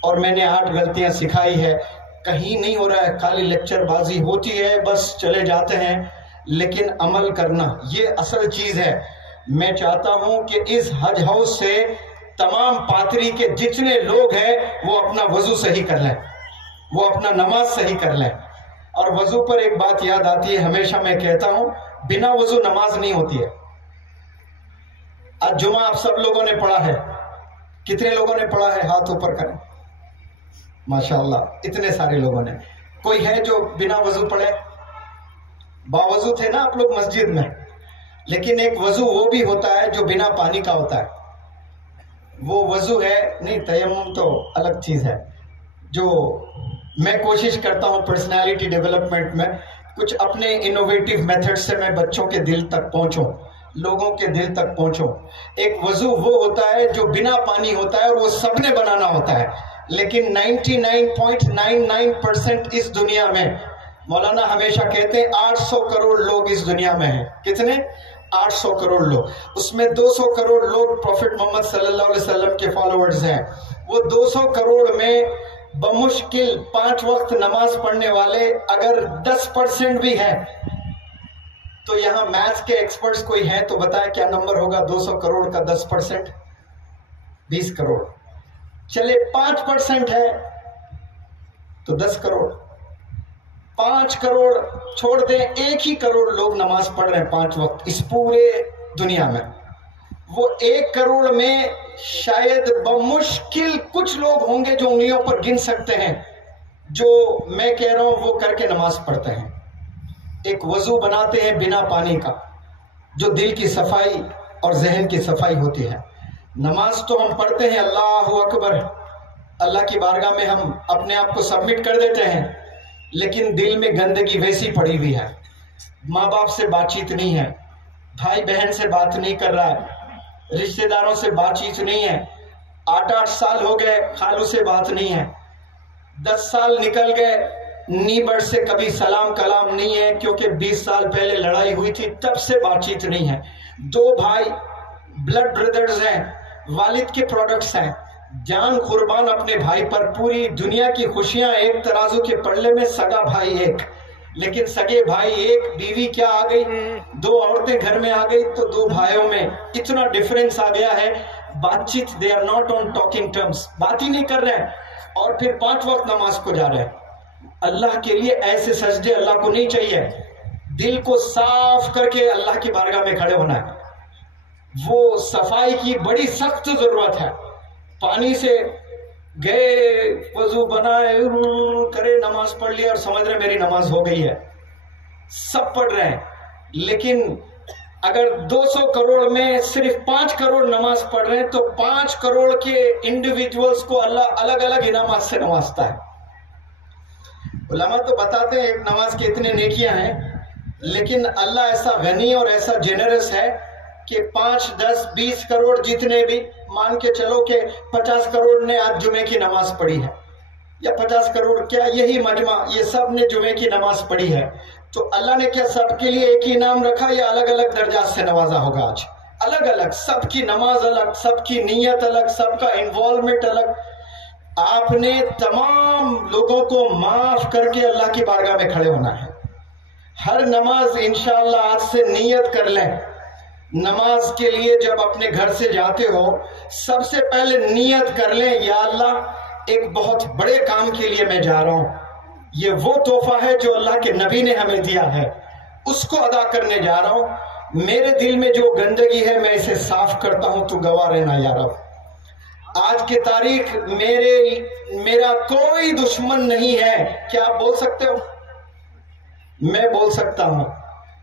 اور میں نے 8 غلطیاں سکھائی ہے. کہیں نہیں ہو رہا ہے، خالی لیکچر بازی ہوتی ہے، بس چلے جاتے ہیں. لیکن عمل کرنا یہ اصل چیز ہے. میں چاہتا ہوں کہ اس حج ہاؤس سے تمام پاتری کے جتنے لوگ ہیں وہ اپنا وضو صحیح کر لیں، وہ اپنا نماز صحیح کر لیں. اور وضو پر ایک بات یاد آتی ہے، ہمیشہ میں کہتا ہوں بنا وضو نماز نہیں ہوتی ہے. آج جمعہ آپ سب لوگوں نے پڑھا ہے، کتنے لوگوں نے پڑھا ہے؟ ہاتھ اوپر کریں. ماشاءاللہ اتنے سارے لوگوں نے. کوئی ہے جو بنا وضو پڑھے؟ باوضو تھے نا آپ لوگ مسجد میں. لیکن ایک وضو وہ بھی ہوتا ہے جو بنا پانی کا ہوتا ہے، وہ وضو ہے نہیں. تیمم تو الگ چیز ہے. جو میں کوشش کرتا ہوں پرسنالٹی ڈیولپمنٹ میں کچھ اپنے انوویٹیو میتھڈ سے میں بچوں کے دل تک پہنچوں، لوگوں کے دل تک پہنچوں. ایک وضو وہ ہوتا ہے جو بنا پانی ہوتا ہے اور وہ سب نے بنانا ہوتا ہے. لیکن 99.99% اس دنیا میں، مولانا ہمیشہ کہتے ہیں 800 کروڑ لوگ اس دنیا میں ہیں. کتنے؟ 800 کروڑ لوگ. اس میں 200 کروڑ لوگ پروفٹ محمد صلی اللہ علیہ وسلم کے فالوورز ہیں. وہ 200 کروڑ میں بمشکل 5 وقت نماز پڑھنے والے اگر 10% بھی ہیں تو یہاں میتھس کے ایکسپرٹس کوئی ہیں تو بتائیں کیا نمبر ہوگا 200 کروڑ کا 10%؟ 20 کروڑ. چلے 5% ہے تو 10 کروڑ. 5 کروڑ چھوڑ دیں، 1 ہی کروڑ لوگ نماز پڑھ رہے ہیں 5 وقت اس پورے دنیا میں. وہ 1 کروڑ میں شاید بمشکل کچھ لوگ ہوں گے جو انگلیوں پر گن سکتے ہیں جو میں کہہ رہا ہوں وہ کر کے نماز پڑھتے ہیں. ایک وضو بناتے ہیں بنا پانی کا جو دل کی صفائی اور ذہن کی صفائی ہوتی ہے. نماز تو ہم پڑھتے ہیں اللہ اکبر، اللہ کی بارگاہ میں ہم اپنے آپ کو سبمٹ کر دیتے ہیں، لیکن دل میں گندگی ویسی پڑی ہوئی ہے. ماں باپ سے بات چیت نہیں ہے، بھائی بہن سے بات نہیں کر رہا ہے، رشتہ داروں سے بات چیت نہیں ہے. 8 سال ہو گئے خالو سے بات نہیں ہے، 10 سال نکل گئے نیبر سے کبھی سلام کلام نہیں ہے کیونکہ 20 سال پہلے لڑائی ہوئی تھی تب سے بات چیت نہیں ہے. 2 بھائی بلڈ بردرز ہیں، والد کے پروڈکٹس ہیں، جان قربان اپنے بھائی پر. پوری دنیا کی خوشیاں ایک ترازو کے پلڑے میں، سگا بھائی ایک، لیکن سگے بھائی ایک، بیوی کیا آ گئی، 2 عورتیں گھر میں آ گئی تو 2 بھائیوں میں اتنا ڈیفرنس آ گیا ہے. بات چیت they are not on talking terms، بات ہی نہیں کر رہے ہیں. اور پھر 5 وقت نماز کو جا رہے ہیں. اللہ کے لیے ایسے سجدے اللہ کو نہیں چاہیے. دل کو صاف کر کے اللہ کی بارگاہ میں کھڑے ہونا ہے. وہ صفائی کی بڑی سخت ضرورت ہے. پانی سے گئے وضو بنائے کرے نماز پڑھ لی اور سمجھ رہے میری نماز ہو گئی ہے. سب پڑھ رہے ہیں لیکن اگر 200 کروڑ میں صرف 5 کروڑ نماز پڑھ رہے ہیں تو 5 کروڑ کے انڈیویجولز کو اللہ الگ الگ انعامات سے نوازتا ہے. علماء تو بتاتے ہیں ایک نماز کے اتنے نیکیاں ہیں، لیکن اللہ ایسا غنی اور ایسا جنرس ہے کہ 5 10 20 کروڑ جتنے بھی مان کے چلو کہ 50 کروڑ نے آج جمعے کی نماز پڑھی ہے، یا 50 کروڑ کیا یہی مجمع یہ سب نے جمعے کی نماز پڑھی ہے. تو اللہ نے کیا سب کے لیے ایک ہی انعام رکھا یا الگ الگ درجات سے نوازا ہوگا؟ آج الگ الگ، سب کی نماز الگ، سب کی نیت الگ، سب کا انوالومنٹ الگ. آپ نے تمام لوگوں کو معاف کر کے اللہ کی بارگاہ میں کھڑے ہونا ہے. ہر نماز انشاءاللہ آج سے نیت کر لیں. نماز کے لیے جب اپنے گھر سے جاتے ہو سب سے پہلے نیت کر لیں، یا اللہ ایک بہت بڑے کام کے لیے میں جا رہا ہوں، یہ وہ تحفہ ہے جو اللہ کے نبی نے ہمیں دیا ہے، اس کو ادا کرنے جا رہا ہوں. میرے دل میں جو گندگی ہے میں اسے صاف کرتا ہوں، تو گواہ رہنا یا رب. آج کی تاریخ میرا کوئی دشمن نہیں ہے. کیا آپ بول سکتے ہو؟ میں بول سکتا ہوں.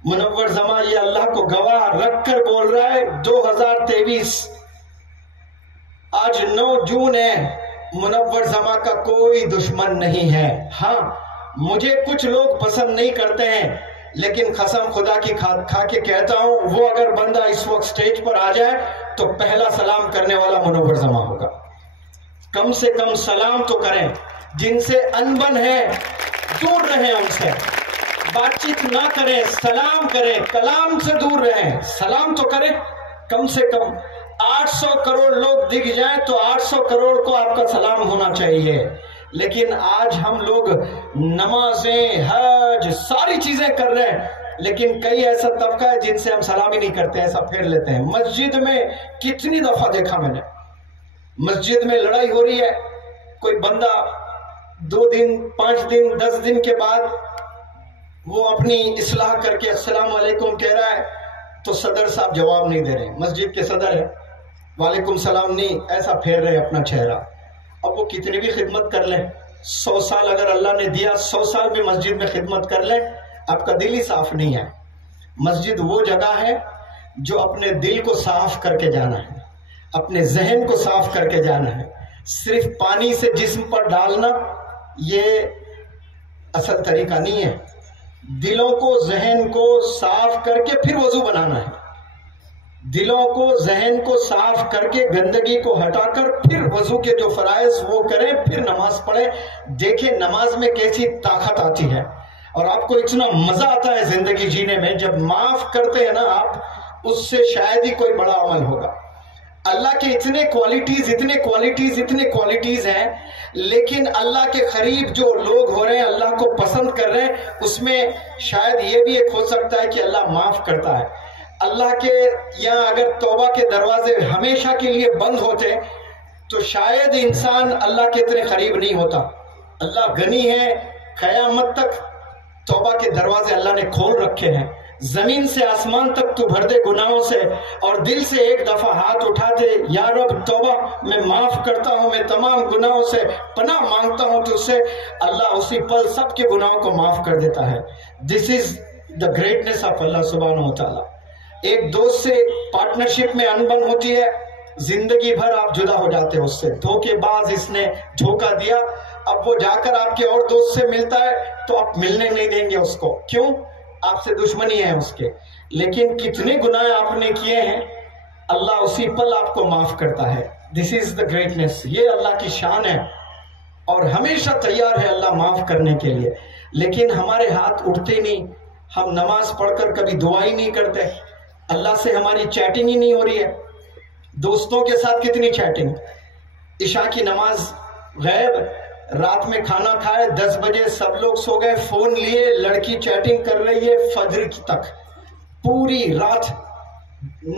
منور زماں یہ اللہ کو گواہ رکھ کر بول رہا ہے. 2023 آج 9 جون ہے. منور زماں کا کوئی دشمن نہیں ہے. ہاں مجھے کچھ لوگ پسند نہیں کرتے ہیں، لیکن قسم خدا کی کھا کے کہتا ہوں، وہ اگر بندہ اس وقت سٹیج پر آ جائے تو پہلا سلام کرنے والا منور زماں ہوگا. کم سے کم سلام تو کریں. جن سے انبن ہے دور رہیں، ان سے بات چیت نہ کریں، سلام کریں. کلام سے دور رہیں، سلام تو کریں. کم سے کم 800 کروڑ لوگ دکھ جائیں تو 800 کروڑ کو آپ کا سلام ہونا چاہیے. لیکن آج ہم لوگ نمازیں، حج، ساری چیزیں کر رہے ہیں، لیکن کئی ایسا طبقہ ہے جن سے ہم سلام ہی نہیں کرتے، ایسا پھیر لیتے ہیں. مسجد میں کتنی دفعہ دیکھا میں نے، مسجد میں لڑائی ہو رہی ہے، کوئی بندہ 2 دن 5 دن 10 دن کے بعد وہ اپنی اصلاح کر کے السلام علیکم کہہ رہا ہے تو صدر صاحب جواب نہیں دے رہے. مسجد کے صدر ہے، وعلیکم السلام نہیں، ایسا پھیر رہے اپنا چہرہ. اب وہ کتنی بھی خدمت کر لیں، 100 سال اگر اللہ نے دیا، 100 سال بھی مسجد میں خدمت کر لیں، آپ کا دل ہی صاف نہیں ہے. مسجد وہ جگہ ہے جو اپنے دل کو صاف کر کے جانا ہے، اپنے ذہن کو صاف کر کے جانا ہے. صرف پانی سے جسم پر ڈالنا یہ اصل طریقہ نہیں ہے. دلوں کو، ذہن کو صاف کر کے پھر وضو بنانا ہے. دلوں کو، ذہن کو صاف کر کے، گندگی کو ہٹا کر پھر وضو کے جو فرائض وہ کریں، پھر نماز پڑھیں. دیکھیں نماز میں کیسی طاقت آتی ہے، اور آپ کو اتنا مزہ آتا ہے زندگی جینے میں. جب معاف کرتے ہیں نا آپ، اس سے شاید ہی کوئی بڑا عمل ہوگا. اللہ کے اتنے کوالٹیز ہیں، لیکن اللہ کے قریب جو لوگ ہو رہے ہیں، اللہ کو پسند کر رہے ہیں، اس میں شاید یہ بھی ایک ہو سکتا ہے کہ اللہ معاف کرتا ہے. اللہ کے یہاں اگر توبہ کے دروازے ہمیشہ کے لیے بند ہوتے تو شاید انسان اللہ کے اتنے قریب نہیں ہوتا. اللہ غنی ہے، قیامت تک توبہ کے دروازے اللہ نے کھول رکھے ہیں. زمین سے آسمان تک تو بھر دے گناہوں سے، اور دل سے ایک دفعہ ہاتھ اٹھاتے، یا رب توبہ میں معاف کرتا ہوں، میں تمام گناہوں سے پناہ مانگتا ہوں تجھ سے، اللہ اسی پل سب کے گناہوں کو معاف کر دیتا ہے. دس از دا گریٹنس آف اللہ سبحانہ و تعالیٰ. ایک دوست سے پارٹنرشپ میں انبن ہوتی ہے، زندگی بھر آپ جدا ہو جاتے ہو اس سے. دھوکے باز اس نے دھوکہ دیا، اب وہ جا کر آپ کے اور دوست سے ملتا ہے تو آپ ملنے نہیں دیں گے اس کو. کیوں؟ آپ سے دشمنی ہے اس کے. لیکن کتنے گناہ آپ نے کیے ہیں، اللہ اسی پل آپ کو معاف کرتا ہے. دس از دا گریٹنس. یہ اللہ کی شان ہے، اور ہمیشہ تیار ہے اللہ معاف کرنے کے لیے. لیکن ہمارے ہاتھ اٹھتے نہیں. ہم نماز پڑھ کر کبھی دعا ہی نہیں کرتے. اللہ سے ہماری چیٹنگ ہی نہیں ہو رہی ہے. دوستوں کے ساتھ کتنی چیٹنگ. عشاء کی نماز غیب، رات میں کھانا کھائے 10 بجے سب لوگ سو گئے، فون لیے، لڑکی چیٹنگ کر رہی ہے فجر تک، پوری رات.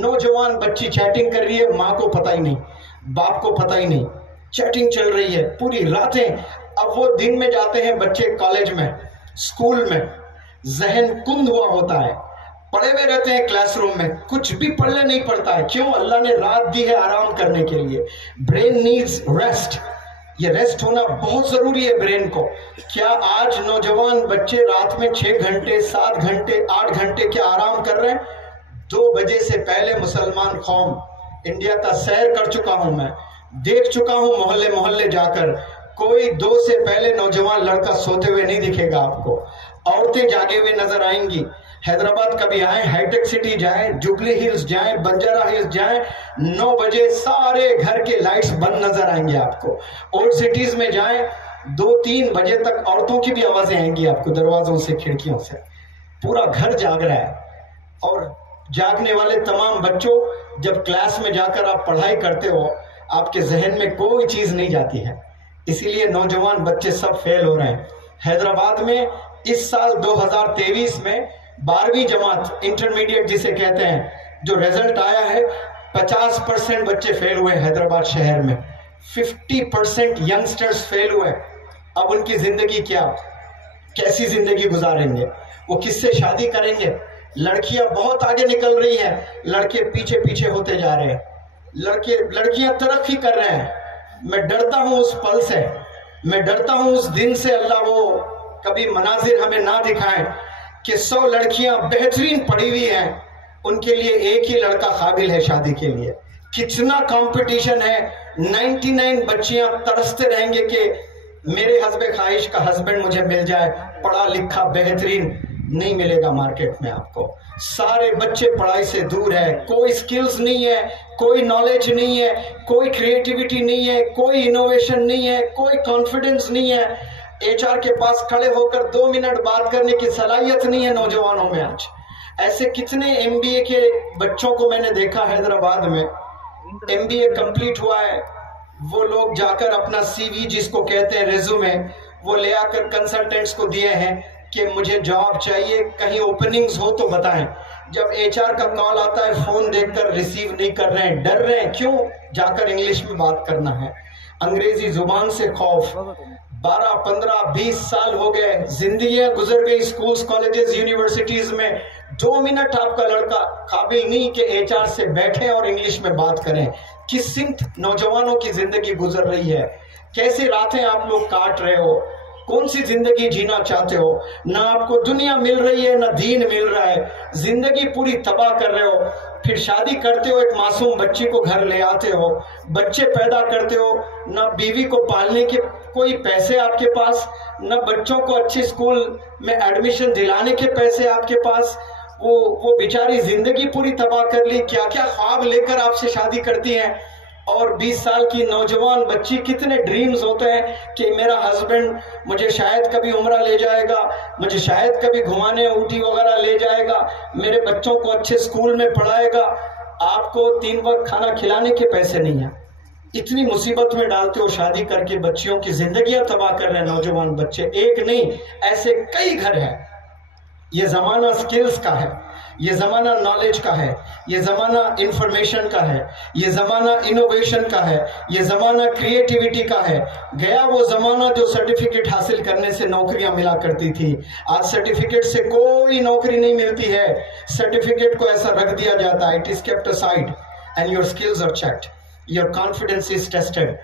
نوجوان بچی چیٹنگ کر رہی ہے، ماں کو پتہ ہی نہیں، باپ کو پتہ ہی نہیں، چیٹنگ چل رہی ہے پوری راتیں. اب وہ دن میں جاتے ہیں بچے کالج میں، اسکول میں، ذہن کند ہوا ہوتا ہے، پڑے ہوئے رہتے ہیں کلاس روم میں، کچھ بھی پڑھنے نہیں پڑتا ہے. کیوں؟ اللہ نے رات دی ہے آرام کرنے کے لیے. Brain needs rest. یہ ریسٹ ہونا بہت ضروری ہے برین کو. کیا آج نوجوان بچے رات میں 6 گھنٹے 7 گھنٹے 8 گھنٹے کے آرام کر رہے ہیں؟ 2 بجے سے پہلے مسلمان قوم، انڈیا کا سیر کر چکا ہوں میں، دیکھ چکا ہوں محلے محلے جا کر، کوئی 2 سے پہلے نوجوان لڑکا سوتے ہوئے نہیں دکھے گا آپ کو. عورتیں جاگے ہوئے نظر آئیں گی. حیدرآباد کبھی آئیں، ہائی ٹیک سٹی جائیں، جوبلی ہلز جائیں، بنجارہ ہلز جائیں، 9 بجے سارے گھر کے لائٹس بند نظر آئیں گے آپ کو. اولڈ سٹیز میں جائیں، 2-3 بجے تک عورتوں کی بھی آوازیں آئیں گی آپ کو دروازوں سے، کھڑکیوں سے. پورا گھر جاگ رہا ہے. اور جاگنے والے تمام بچوں، جب کلاس میں جا کر آپ پڑھائی کرتے ہو آپ کے ذہن میں کوئی چیز نہیں جاتی ہے، اسی لیے نوجوان بچے سب فیل ہو رہے ہیں. حیدرآباد میں اس سال 2023 میں 12ویں جماعت انٹرمیڈیٹ جسے کہتے ہیں، جو رزلٹ آیا ہے 50% بچے فیل ہوئے حیدرآباد شہر میں. 50% ینگسٹرز فیل ہوئے. اب ان کی زندگی کیسی زندگی گزاریں گے؟ وہ کس سے شادی کریں گے؟ لڑکیاں بہت آگے نکل رہی ہیں، لڑکے پیچھے پیچھے ہوتے جا رہے ہیں. لڑکیاں ترقی کر رہے ہیں. میں ڈرتا ہوں اس پل سے، میں ڈرتا ہوں اس دن سے، اللہ وہ کبھی مناظر ہمیں نہ دکھائیں کہ 100 لڑکیاں بہترین پڑھی ہوئی ہیں، ان کے لیے ایک ہی لڑکا قابل ہے شادی کے لیے. کتنا کمپٹیشن ہے. 99 بچیاں ترستے رہیں گے کہ میرے حسب خواہش کا ہسبینڈ مجھے مل جائے، پڑھا لکھا بہترین. نہیں ملے گا مارکیٹ میں آپ کو. سارے بچے پڑھائی سے دور ہے، کوئی سکلز نہیں ہے، کوئی نالج نہیں ہے، کوئی کریٹیویٹی نہیں ہے، کوئی انوویشن نہیں ہے، کوئی کانفیڈنس نہیں ہے. HR کے پاس کھڑے ہو کر 2 منٹ بات کرنے کی صلاحیت نہیں ہے نوجوانوں میں. آج ایسے کتنے MBA کے بچوں کو میں نے دیکھا حیدرآباد میں، MBA کمپلیٹ ہوا ہے، وہ لوگ جا کر اپنا CV جس کو کہتے ہیں ریزیومے، وہ لے آ کر کنسلٹنٹس کو دیے ہیں کہ مجھے جاب چاہیے، کہیں اوپننگز ہو تو بتائیں. جب HR کا کال آتا ہے فون دیکھ کر ریسیو نہیں کر رہے ہیں، ڈر رہے ہیں. کیوں؟ جا کر انگلش میں بات کرنا ہے. انگریزی زبان سے خوف. 12 15 20 سال ہو گئے، زندگیاں گزر گئی سکولز کالجز یونیورسٹیز میں. 2 منٹ آپ کا لڑکا قابل نہیں کہ HR سے بیٹھیں اور انگلش میں بات کریں. کس سمت نوجوانوں کی زندگی گزر رہی ہے؟ کیسے راتیں آپ لوگ کاٹ رہے ہو؟ کون سی زندگی جینا چاہتے ہو؟ نہ آپ کو دنیا مل رہی ہے، نہ دین مل رہا ہے، زندگی پوری تباہ کر رہے ہو. پھر شادی کرتے ہو، ایک معصوم بچی کو گھر لے آتے ہو، بچے پیدا کرتے ہو، نہ بیوی کو پالنے کے کوئی پیسے آپ کے پاس، نہ بچوں کو اچھی سکول میں ایڈمیشن دلانے کے پیسے آپ کے پاس. وہ بیچاری زندگی پوری تباہ کر لی. کیا کیا خواب لے کر آپ سے شادی کرتی ہیں. اور 20 سال کی نوجوان بچی، کتنے ڈریمز ہوتے ہیں کہ میرا ہسبینڈ مجھے شاید کبھی عمرہ لے جائے گا، مجھے شاید کبھی گھمانے اوٹی وغیرہ لے جائے گا، میرے بچوں کو اچھے سکول میں پڑھائے گا. آپ کو 3 وقت کھانا کھلانے کے پیسے نہیں ہیں. اتنی مصیبت میں ڈالتے ہو شادی کر کے، بچیوں کی زندگیاں تباہ کر رہے ہیں نوجوان بچے. ایک نہیں، ایسے کئی گھر ہیں. یہ زمانہ سکلز کا ہے، یہ زمانہ نالج کا ہے، یہ زمانہ انفارمیشن کا ہے، یہ زمانہ انوویشن کا ہے، یہ زمانہ کریٹیویٹی کا ہے. گیا وہ زمانہ جو سرٹیفکیٹ حاصل کرنے سے نوکریاں ملا کرتی تھی. آج سرٹیفکیٹ سے کوئی نوکری نہیں ملتی ہے. سرٹیفکیٹ کو ایسا رکھ دیا جاتا ہے، it is kept aside and your skills are checked, your confidence is tested,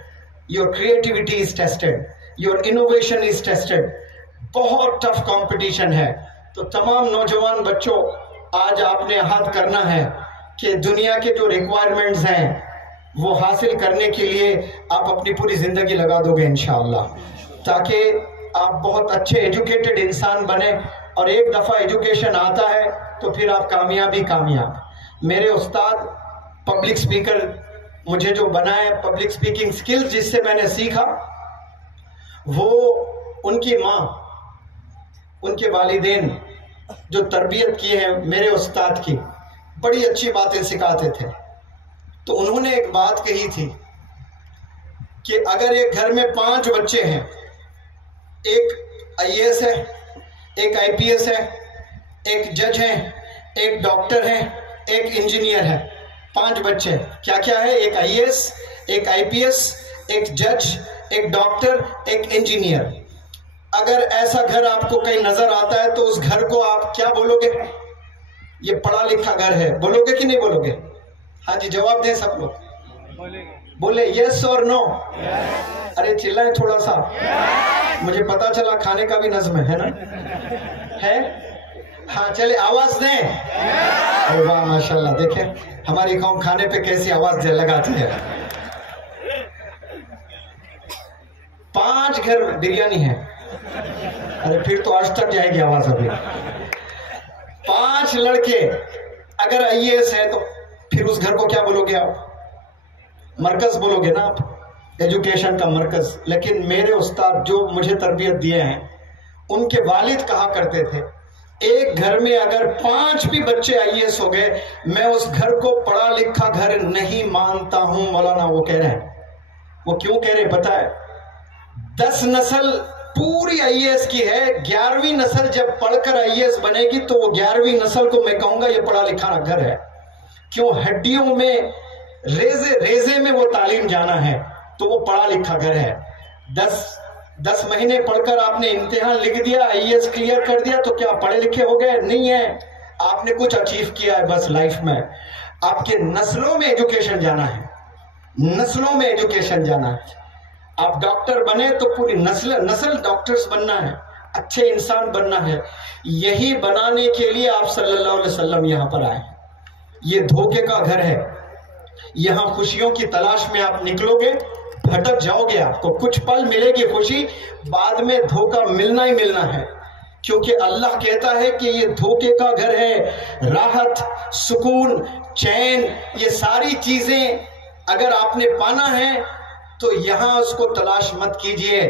your creativity is tested, your innovation is tested. بہت ٹف کمپٹیشن ہے. تو تمام نوجوان بچوں، آج آپ نے عہد کرنا ہے کہ دنیا کے جو ریکوائرمنٹس ہیں وہ حاصل کرنے کے لیے آپ اپنی پوری زندگی لگا دو گے انشاءاللہ، تاکہ آپ بہت اچھے ایجوکیٹڈ انسان بنیں. اور ایک دفعہ ایجوکیشن آتا ہے تو پھر آپ کامیاب. میرے استاد پبلک سپیکر مجھے جو بنائے، پبلک سپیکنگ سکلز جس سے میں نے سیکھا، وہ ان کی ماں، ان کے والدین جو تربیت کی ہے میرے استاد کی، بڑی اچھی باتیں سکھاتے تھے. تو انہوں نے ایک بات کہی تھی کہ اگر ایک گھر میں 5 بچے ہیں، ایک IAS ہے، ایک IPS ہے، ایک جج ہے، ایک ڈاکٹر ہے، ایک انجینئر ہے. 5 بچے کیا کیا ہے؟ ایک IAS، ایک IPS، ایک جج، ایک ڈاکٹر، ایک انجینئر. اگر ایسا گھر آپ کو کہیں نظر آتا ہے تو اس گھر کو آپ کیا بولو گے؟ یہ پڑھا لکھا گھر ہے، بولو گے کہ نہیں بولو گے؟ ہاں جی، جواب دیں سب لوگ، بولے یس اور نو. ارے چلائیں تھوڑا سا، مجھے پتا چلا کھانے کا بھی نظم ہے نا، ہے؟ ہاں چلے آواز دیں. واہ ماشاءاللہ، دیکھیں ہماری قوم کھانے پہ کیسی آواز لگاتی ہے. 5 گھر بریانی ہے. ارے پھر تو آج تک جائے گی آواز. ابھی 5 لڑکے، اگر IAS ہے تو پھر اس گھر کو کیا بولو گے آپ؟ مرکز بولو گے نا آپ، ایجوکیشن کا مرکز. لیکن میرے استاد جو مجھے تربیت دیے ہیں، ان کے والد کہا کرتے تھے ایک گھر میں اگر 5 بھی بچے IAS ہو گئے، میں اس گھر کو پڑھا لکھا گھر نہیں مانتا ہوں۔ مولانا وہ کہہ رہے ہیں، وہ کیوں کہہ رہے پتہ ہے؟ 10 نسل پوری IAS کی ہے، 11ویں نسل جب پڑھ کر IAS بنے گی تو وہ 11ویں نسل کو میں کہوں گا یہ پڑھا لکھا گھر ہے۔ کیوں؟ ہڈیوں میں ریزے میں وہ تعلیم جانا ہے تو وہ پڑھا لکھا گھر ہے۔ 10 مہینے پڑھ کر آپ نے امتحان لکھ دیا، IAS کلیئر کر دیا تو کیا پڑھے لکھے ہو گئے؟ نہیں ہے، آپ نے کچھ اچیو کیا ہے بس لائف میں۔ آپ کے نسلوں میں ایجوکیشن جانا ہے، نسلوں میں ایجوکیشن جانا ہے۔ آپ ڈاکٹر بنے تو پوری نسل ڈاکٹرز بننا ہے، اچھے انسان بننا ہے۔ یہی بنانے کے لیے آپ صلی اللہ علیہ وسلم یہاں پر آئے۔ یہ دھوکے کا گھر ہے، یہاں خوشیوں کی تلاش میں آپ نکلو گے، بھٹک جاؤ گے، آپ کو کچھ پل ملے گی خوشی، بعد میں دھوکہ ملنا ہی ملنا ہے، کیونکہ اللہ کہتا ہے کہ یہ دھوکے کا گھر ہے۔ راحت، سکون، چین، یہ ساری چیزیں اگر آپ نے پانا ہے تو یہاں اس کو تلاش مت کیجئے،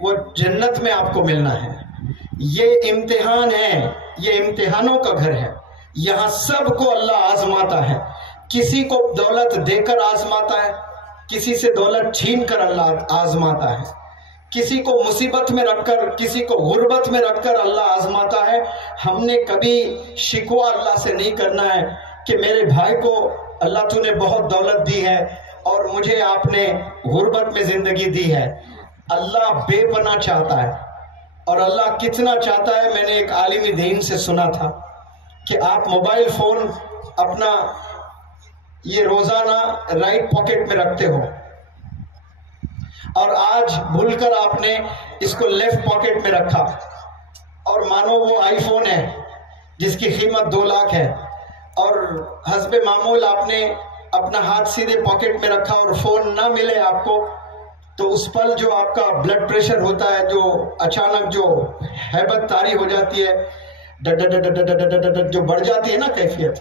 وہ جنت میں آپ کو ملنا ہے۔ یہ امتحان ہے، یہ امتحانوں کا گھر ہے، یہاں سب کو اللہ آزماتا ہے۔ کسی کو دولت دے کر آزماتا ہے، کسی سے دولت چھین کر اللہ آزماتا ہے، کسی کو مصیبت میں رکھ کر، کسی کو غربت میں رکھ کر اللہ آزماتا ہے۔ ہم نے کبھی شکوہ اللہ سے نہیں کرنا ہے کہ میرے بھائی کو اللہ تو نے بہت دولت دی ہے اور مجھے آپ نے غربت میں زندگی دی ہے۔ اللہ بے پناہ چاہتا ہے، اور اللہ کتنا چاہتا ہے، میں نے ایک عالم دین سے سنا تھا کہ آپ موبائل فون اپنا یہ روزانہ رائٹ پاکٹ میں رکھتے ہو، اور آج بھول کر آپ نے اس کو لیفٹ پاکٹ میں رکھا، اور مانو وہ آئی فون ہے جس کی قیمت 2 لاکھ ہے، اور حسب معمول آپ نے اپنا ہاتھ سیدھے پاکٹ میں رکھا اور فون نہ ملے آپ کو، تو اس پل جو آپ کا بلڈ پریشر ہوتا ہے، جو اچانک جو ہیبت طاری ہو جاتی ہے، جو بڑھ جاتی ہے نا کیفیت،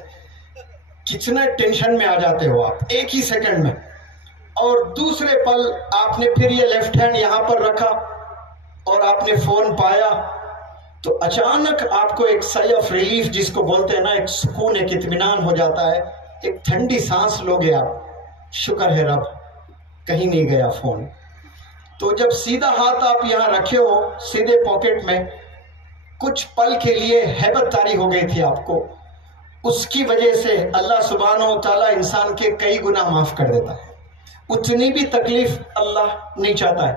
کتنے ٹینشن میں آ جاتے ہو آپ ایک ہی سیکنڈ میں، اور دوسرے پل آپ نے پھر یہ لیفٹ ہینڈ یہاں پر رکھا اور آپ نے فون پایا، تو اچانک آپ کو ایک سائے آف ریلیف جس کو بولتے ہیں نا، ایک سکون، ایک اطمینان ہو جاتا ہے، ایک ٹھنڈی سانس لوگے آپ، شکر ہے رب کہیں نہیں گیا فون۔ تو جب سیدھا ہاتھ آپ یہاں رکھے ہو سیدھے پاکٹ میں، کچھ پل کے لیے ہیبت طاری ہو گئی تھی آپ کو، اس کی وجہ سے اللہ سبحانہ و تعالیٰ انسان کے کئی گناہ معاف کر دیتا ہے۔ اتنی بھی تکلیف اللہ نہیں چاہتا ہے،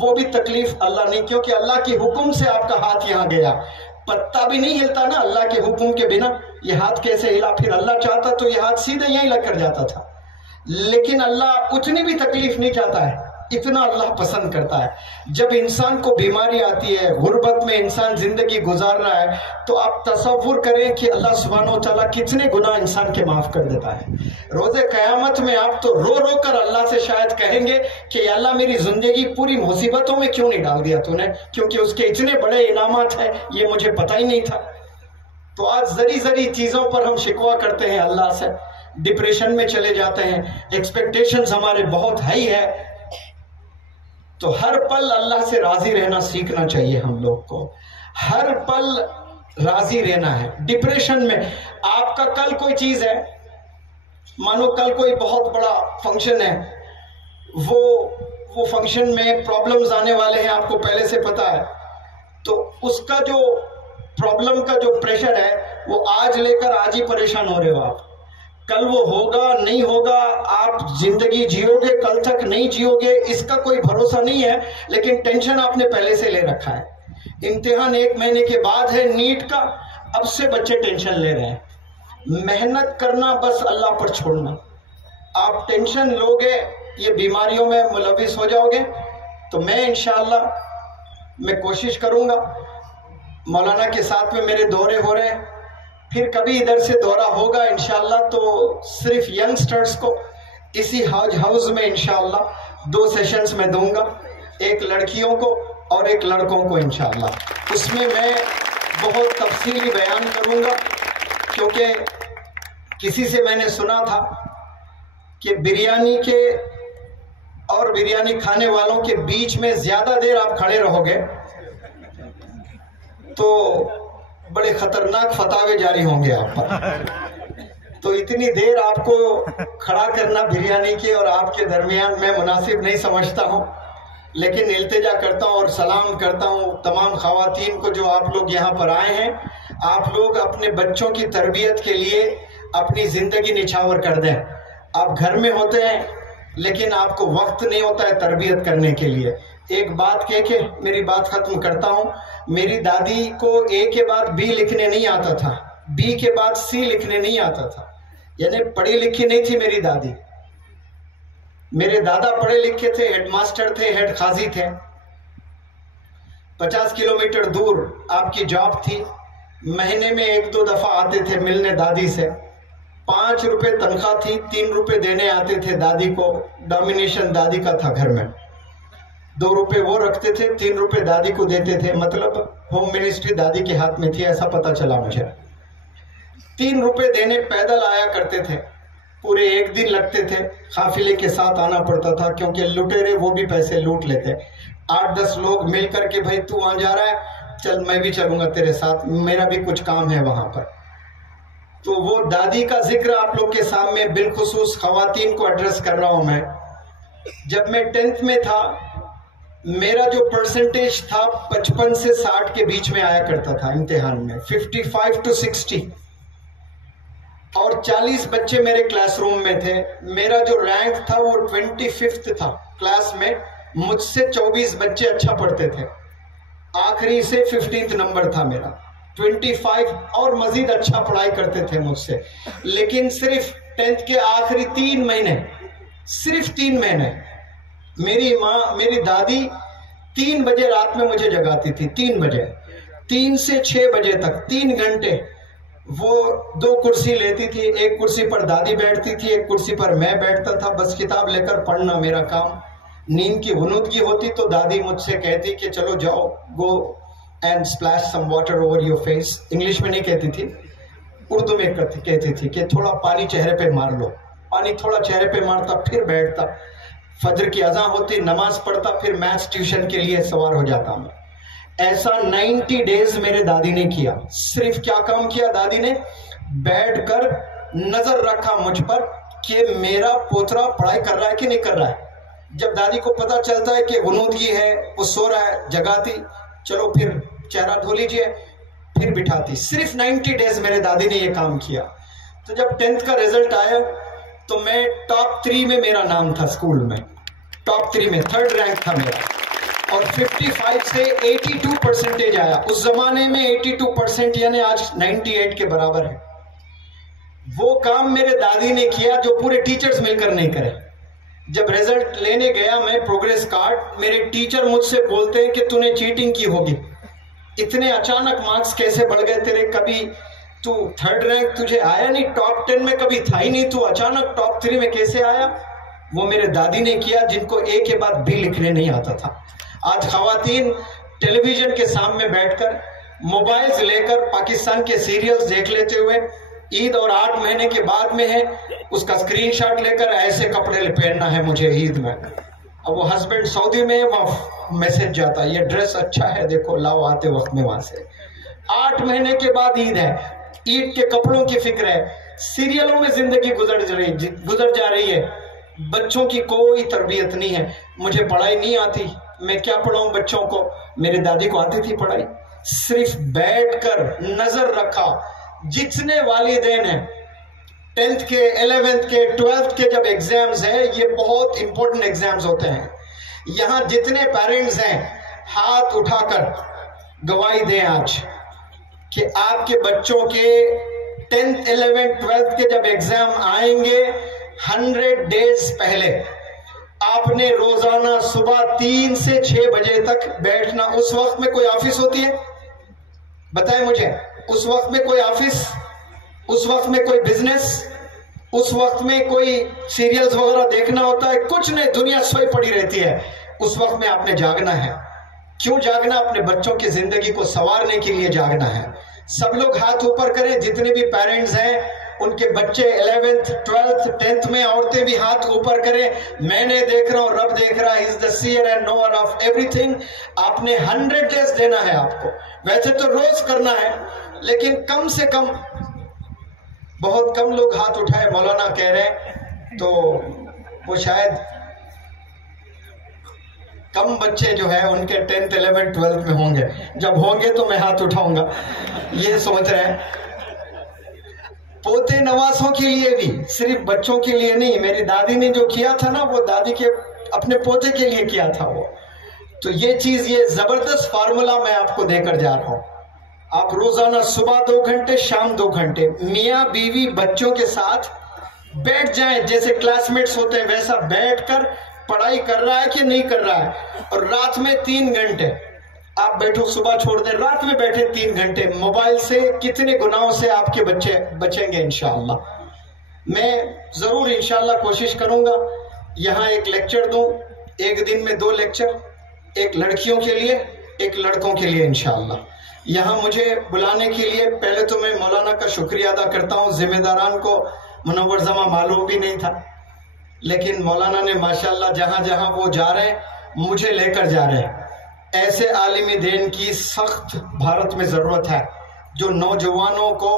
وہ بھی تکلیف اللہ نہیں، کیونکہ اللہ کے حکم سے آپ کا ہاتھ یہاں گیا، پتا بھی نہیں ہلتا نا اللہ کے حکم کے بنا، یہ ہاتھ کیسے ہلا؟ پھر اللہ چاہتا تو یہ ہاتھ سیدھے یہیں لگ کر جاتا تھا، لیکن اللہ اتنی بھی تکلیف نہیں چاہتا ہے، اتنا اللہ پسند کرتا ہے۔ جب انسان کو بیماری آتی ہے، غربت میں انسان زندگی گزار رہا ہے، تو آپ تصور کریں کہ اللہ سبحانہ و تعالیٰ کتنے گناہ انسان کے معاف کر دیتا ہے۔ روز قیامت میں آپ تو رو رو کر اللہ سے شاید کہیں گے کہ یا اللہ میری زندگی پوری مصیبتوں میں کیوں نہیں ڈال دیا تو نے، کیونکہ اس کے اتنے بڑے انعامات ہیں، یہ مجھے پتہ ہی نہیں تھا۔ تو آج ذری چیزوں پر ہم شکوہ کرتے ہیں اللہ سے، ڈپریشن میں چلے جاتے ہیں، ایکسپیکٹیشنز ہمارے بہت ہائی ہے۔ تو ہر پل اللہ سے راضی رہنا سیکھنا چاہیے ہم لوگ کو، ہر پل راضی رہنا ہے۔ ڈپریشن میں آپ کا کل کوئی چیز ہے، مانو کل کوئی بہت بڑا فنکشن ہے، وہ فنکشن میں پرابلمز آنے والے ہیں، آپ کو پہلے سے پتا ہے، تو اس کا جو پرابلم کا جو پریشر ہے وہ آج لے کر آج ہی پریشان ہو رہے ہو آپ، کل وہ ہوگا نہیں ہوگا، آپ زندگی جیو گے کل تک نہیں جیو گے، اس کا کوئی بھروسہ نہیں ہے، لیکن ٹینشن آپ نے پہلے سے لے رکھا ہے۔ امتحان 1 مہینے کے بعد ہے نیٹ کا، اب سے بچے ٹینشن لے رہے ہیں۔ محنت کرنا بس اللہ پر چھوڑنا، آپ ٹینشن لوگے یہ بیماریوں میں ملوث ہو جاؤ گے۔ تو میں انشاءاللہ میں کوشش کروں گا، مولانا کے ساتھ میں میرے دورے ہو رہے ہیں، پھر کبھی ادھر سے دورہ ہوگا انشاءاللہ تو صرف ینگسٹرز کو اسی ہاؤس میں انشاءاللہ 2 سیشنز میں دوں گا، ایک لڑکیوں کو اور ایک لڑکوں کو انشاءاللہ۔ اس میں بہت تفصیلی بیان کروں گا، کیونکہ کسی سے میں نے سنا تھا کہ بریانی کے اور بریانی کھانے والوں کے بیچ میں زیادہ دیر آپ کھڑے رہو گے تو بڑے خطرناک فتاوے جاری ہوں گے آپ پر. تو اتنی دیر آپ کو کھڑا کرنا بریانی کے اور آپ کے درمیان میں مناسب نہیں سمجھتا ہوں، لیکن التجا کرتا ہوں اور سلام کرتا ہوں تمام خواتین کو جو آپ لوگ یہاں پر آئے ہیں. آپ لوگ اپنے بچوں کی تربیت کے لیے اپنی زندگی نچھاور کر دیں. آپ گھر میں ہوتے ہیں لیکن آپ کو وقت نہیں ہوتا ہے تربیت کرنے کے لیے. ایک بات کہہ کے میری بات ختم کرتا ہوں. میری دادی کو اے کے بعد بی لکھنے نہیں آتا تھا، بی کے بعد سی لکھنے نہیں آتا تھا، یعنی پڑھی لکھی نہیں تھی میری دادی. میرے دادا پڑھے لکھے تھے، ہیڈ ماسٹر تھے، ہیڈ قاضی تھے. 50 کلومیٹر دور آپ کی جاب تھی. مہینے میں 1-2 دفعہ آتے تھے ملنے دادی سے. 5 روپے تنخواہ تھی، 3 روپے دینے آتے تھے دادی کو. ڈومینیشن دادی کا تھا گھر میں. 2 روپے وہ رکھتے تھے، 3 روپے دادی کو دیتے تھے. مطلب ہوم منسٹری دادی کے ہاتھ میں تھی، ایسا پتا چلا مجھے. 3 روپے دینے پیدل آیا کرتے تھے. پورے 1 دن لگتے تھے. قافلے کے ساتھ آنا پڑتا تھا کیونکہ لٹیرے وہ بھی پیسے لوٹ لیتے. 8-10 لوگ مل کر کے بھائی تو وہاں جا رہا ہے، چل میں بھی چلوں گا تیرے ساتھ، میرا بھی کچھ کام ہے وہاں پر. تو وہ دادی کا ذکر آپ لوگ کے سامنے بالخصوص خواتین کو ایڈریس کر رہا ہوں میں. جب میں 10th میں تھا میرا جو پرسنٹیج تھا 55 سے 60 کے بیچ میں آیا کرتا تھا امتحان میں، 55 to 60. اور 40 بچے میرے کلاس روم میں تھے. میرا جو رینک تھا وہ 25th تھا کلاس میں. مجھ سے 24 بچے اچھا پڑھتے تھے. آخری سے 15th نمبر تھا میرا. 25 اور مزید اچھا پڑھائی کرتے تھے مجھ سے. لیکن صرف 10th کے آخری 3 مہینے، صرف 3 مہینے میری ماں، میری دادی 3 بجے رات میں مجھے جگاتی تھی. 3 بجے، 3 سے 6 بجے تک 3 گھنٹے. وہ 2 کرسی لیتی تھی، ایک کرسی پر دادی بیٹھتی تھی، ایک کرسی پر میں بیٹھتا تھا. بس کتاب لے کر پڑھنا میرا کام. نیند کی غنودگی ہوتی تو دادی مجھ سے کہتی کہ چلو جاؤ، go and splash some water over your face. English میں نہیں کہتی تھی، اردو میں کہتی تھی کہ تھوڑا پانی چہرے پہ مار لو. پانی تھوڑا چہرے پہ مارتا، پھر بیٹھتا. فجر کی اذان ہوتی، نماز پڑھتا، پھر میتھس ٹیوشن کے لیے سوار ہو جاتا میں. ایسا 90 ڈیز میرے دادی نے کیا. صرف کیا کام کیا دادی نے؟ بیٹھ کر نظر رکھا مجھ پر کہ میرا پوترا پڑھائی کر رہا ہے کہ نہیں کر رہا ہے. جب دادی کو پتا چلتا ہے کہ غنودگی ہے، وہ سو رہا ہے، جگاتی، چلو پھر چہرہ دھو لیجئے، پھر بٹھاتی. صرف 90 ڈیز میرے دادی نے یہ کام کیا. تو جب 10th کا رزلٹ آیا تو میں ٹاپ 3 میں میرا نام تھا اسکول میں. ٹاپ 3 میں 3rd رینک تھا میرا. اور 55 سے 82 پرسنٹیج آیا. اس زمانے میں 82% یعنی آج 98 کے برابر ہے. وہ کام میرے دادی نے کیا جو پورے ٹیچرز مل کر نہیں کرے. جب ریزلٹ لینے گیا میں پروگریس کارڈ، میرے ٹیچر مجھ سے بولتے ہیں کہ تو نے چیٹنگ کی ہوگی، اتنے اچانک مارکس کیسے بڑھ گئے تیرے؟ کبھی تو 3rd رینک تجھے آیا نہیں، ٹاپ 10 میں کبھی تھا ہی نہیں، تو اچانک ٹاپ 3 میں کیسے آیا؟ وہ میرے دادی نے کیا جن کو اے کے بعد بی لکھنے نہیں آتا تھا. آج خواتین ٹیلی ویژن کے سامنے بیٹھ کر موبائلز لے کر پاکستان کے سیریلز دیکھ لیتے ہوئے، عید اور 8 مہینے کے بعد میں ہے، اس کا اسکرین شاٹ لے کر ایسے کپڑے پہننا ہے مجھے عید میں. اب وہ ہسبینڈ سعودی میں، وہاں میسج جاتا یہ ڈریس اچھا ہے دیکھو لاؤ آتے وقت میں وہاں سے. 8 مہینے کے بعد عید ہے، عید کے کپڑوں کی فکر ہے. سیریلوں میں زندگی گزر جا رہی ہے. بچوں کی کوئی تربیت نہیں ہے. مجھے پڑھائی نہیں آتی، میں کیا پڑھاؤں بچوں کو؟ میرے دادی کو آتی تھی پڑھائی. صرف بیٹھ کر نظر رکھا. جتنے والدین ہیں 10th کے 11th کے 12th کے جب ایگزامز ہیں، یہ بہت امپورٹنٹ ایگزامز ہوتے ہیں. یہاں جتنے پیرنٹس ہیں ہاتھ اٹھا کر گواہی دیں آج کہ آپ کے بچوں کے 10th 11th 12th کے جب ایگزام آئیں گے 100 ڈیز پہلے آپ نے روزانہ صبح 3 سے 6 بجے تک بیٹھنا. اس وقت میں کوئی آفس ہوتی ہے؟ بتائیں مجھے. اس وقت میں کوئی آفس، اس وقت میں کوئی بزنس، اس وقت میں کوئی سیریلز وغیرہ دیکھنا ہوتا ہے؟ کچھ نہیں، دنیا سوئی پڑی رہتی ہے. اس وقت میں آپ نے جاگنا ہے. کیوں جاگنا؟ اپنے بچوں کی زندگی کو سنوارنے کے لیے جاگنا ہے. سب لوگ ہاتھ اوپر کریں، جتنے بھی پیرنٹس ہیں ان کے بچے 11th 12th 10th میں، عورتیں بھی ہاتھ اوپر کریں. میں نے دیکھ رہا ہوں، رب دیکھ رہا ہے. He is the seer and knower of everything. آپ نے 100 ڈیز دینا ہے آپ کو. ویسے تو روز کرنا ہے لیکن کم سے کم بہت کم لوگ ہاتھ اٹھائے مولانا کہہ رہے ہیں، تو وہ شاید کم بچے جو ہے ان کے 10th 11th 12th میں ہوں گے، جب ہوں گے تو میں ہاتھ اٹھاؤں گا، یہ سوچ رہے ہیں۔ پوتے نواسوں کے لیے بھی، صرف بچوں کے لیے نہیں، میری دادی نے جو کیا تھا نا وہ دادی کے اپنے پوتے کے لیے کیا تھا وہ، تو یہ چیز، یہ زبردست فارمولا میں آپ کو دے کر جا رہا ہوں۔ آپ روزانہ صبح 2 گھنٹے، شام 2 گھنٹے میاں بیوی بچوں کے ساتھ بیٹھ جائیں، جیسے کلاس میٹس ہوتے ہیں ویسا بیٹھ کر پڑھائی کر رہا ہے کہ نہیں کر رہا ہے، اور رات میں 3 گھنٹے آپ بیٹھو، صبح چھوڑ دیں، رات میں بیٹھے 3 گھنٹے موبائل سے، کتنے گناہوں سے آپ کے بچے بچیں گے انشاءاللہ۔ میں ضرور انشاءاللہ کوشش کروں گا یہاں ایک لیکچر دوں، ایک دن میں 2 لیکچر، ایک لڑکیوں کے لیے، ایک لڑکوں کے لیے انشاءاللہ۔ یہاں مجھے بلانے کے لیے پہلے تو میں مولانا کا شکریہ ادا کرتا ہوں، ذمہ داران کو منور زماں معلوم بھی نہیں تھا، لیکن مولانا نے ماشاءاللہ جہاں جہاں وہ جا رہے ہیں مجھے لے کر جا رہے ہیں۔ ایسے عالمی دین کی سخت بھارت میں ضرورت ہے جو نوجوانوں کو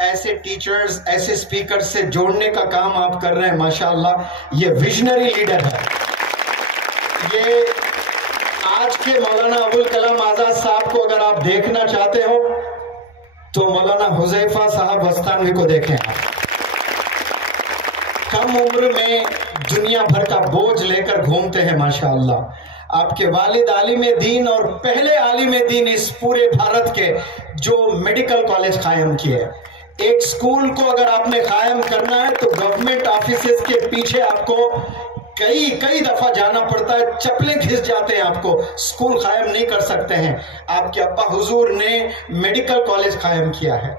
ایسے ٹیچرز، ایسے سپیکر سے جوڑنے کا کام آپ کر رہے ہیں، ماشاءاللہ یہ ویژنری لیڈر ہے۔ یہ آج کے مولانا ابوالکلام آزاد صاحب کو اگر آپ دیکھنا چاہتے ہو تو مولانا حذیفہ صاحب وستانوی کو دیکھیں۔ کم عمر میں دنیا بھر کا بوجھ لے کر گھومتے ہیں ماشاءاللہ۔ آپ کے والد عالم دین اور پہلے عالم دین اس پورے بھارت کے جو میڈیکل کالج قائم کیے۔ ایک سکول کو اگر آپ نے قائم کرنا ہے تو گورنمنٹ آفیسز کے پیچھے آپ کو کئی دفعہ جانا پڑتا ہے، چپلیں گھس جاتے ہیں، آپ کو سکول قائم نہیں کر سکتے ہیں۔ آپ کے ابا حضور نے میڈیکل کالج قائم کیا ہے،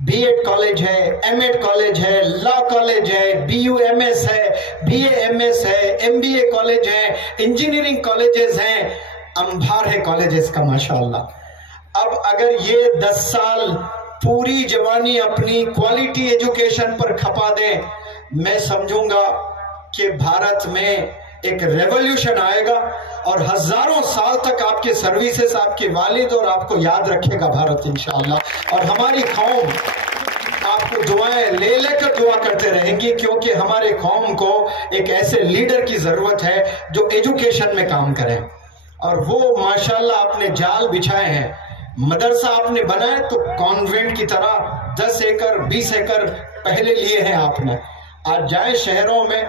بی ایڈ کالج ہے، ایم ایڈ کالج ہے، لا کالج ہے، بی یو ایم ایس ہے، بی اے ایم ایس ہے، ایم بی اے کالج ہے، انجینئرنگ کالجز ہیں، انبار ہے کالجز کا ماشاءاللہ۔ اب اگر یہ 10 سال پوری جوانی اپنی کوالٹی ایجوکیشن پر کھپا دیں، میں سمجھوں گا کہ بھارت میں ایک ریولیوشن آئے گا اور ہزاروں سال تک آپ کے سروسز، آپ کے والد اور آپ کو یاد رکھے گا بھارت انشاءاللہ، اور ہماری قوم آپ کو دعائیں لے کر دعا کرتے رہیں گی، کیونکہ ہمارے قوم کو ایک ایسے لیڈر کی ضرورت ہے جو ایجوکیشن میں کام کریں، اور وہ ماشاءاللہ آپ نے جال بچھائے ہیں۔ مدرسہ آپ نے بنائے تو کانوینٹ کی طرح 10 ایکڑ 20 ایکڑ پہلے لیے ہیں آپ نے۔ آج جائیں شہروں میں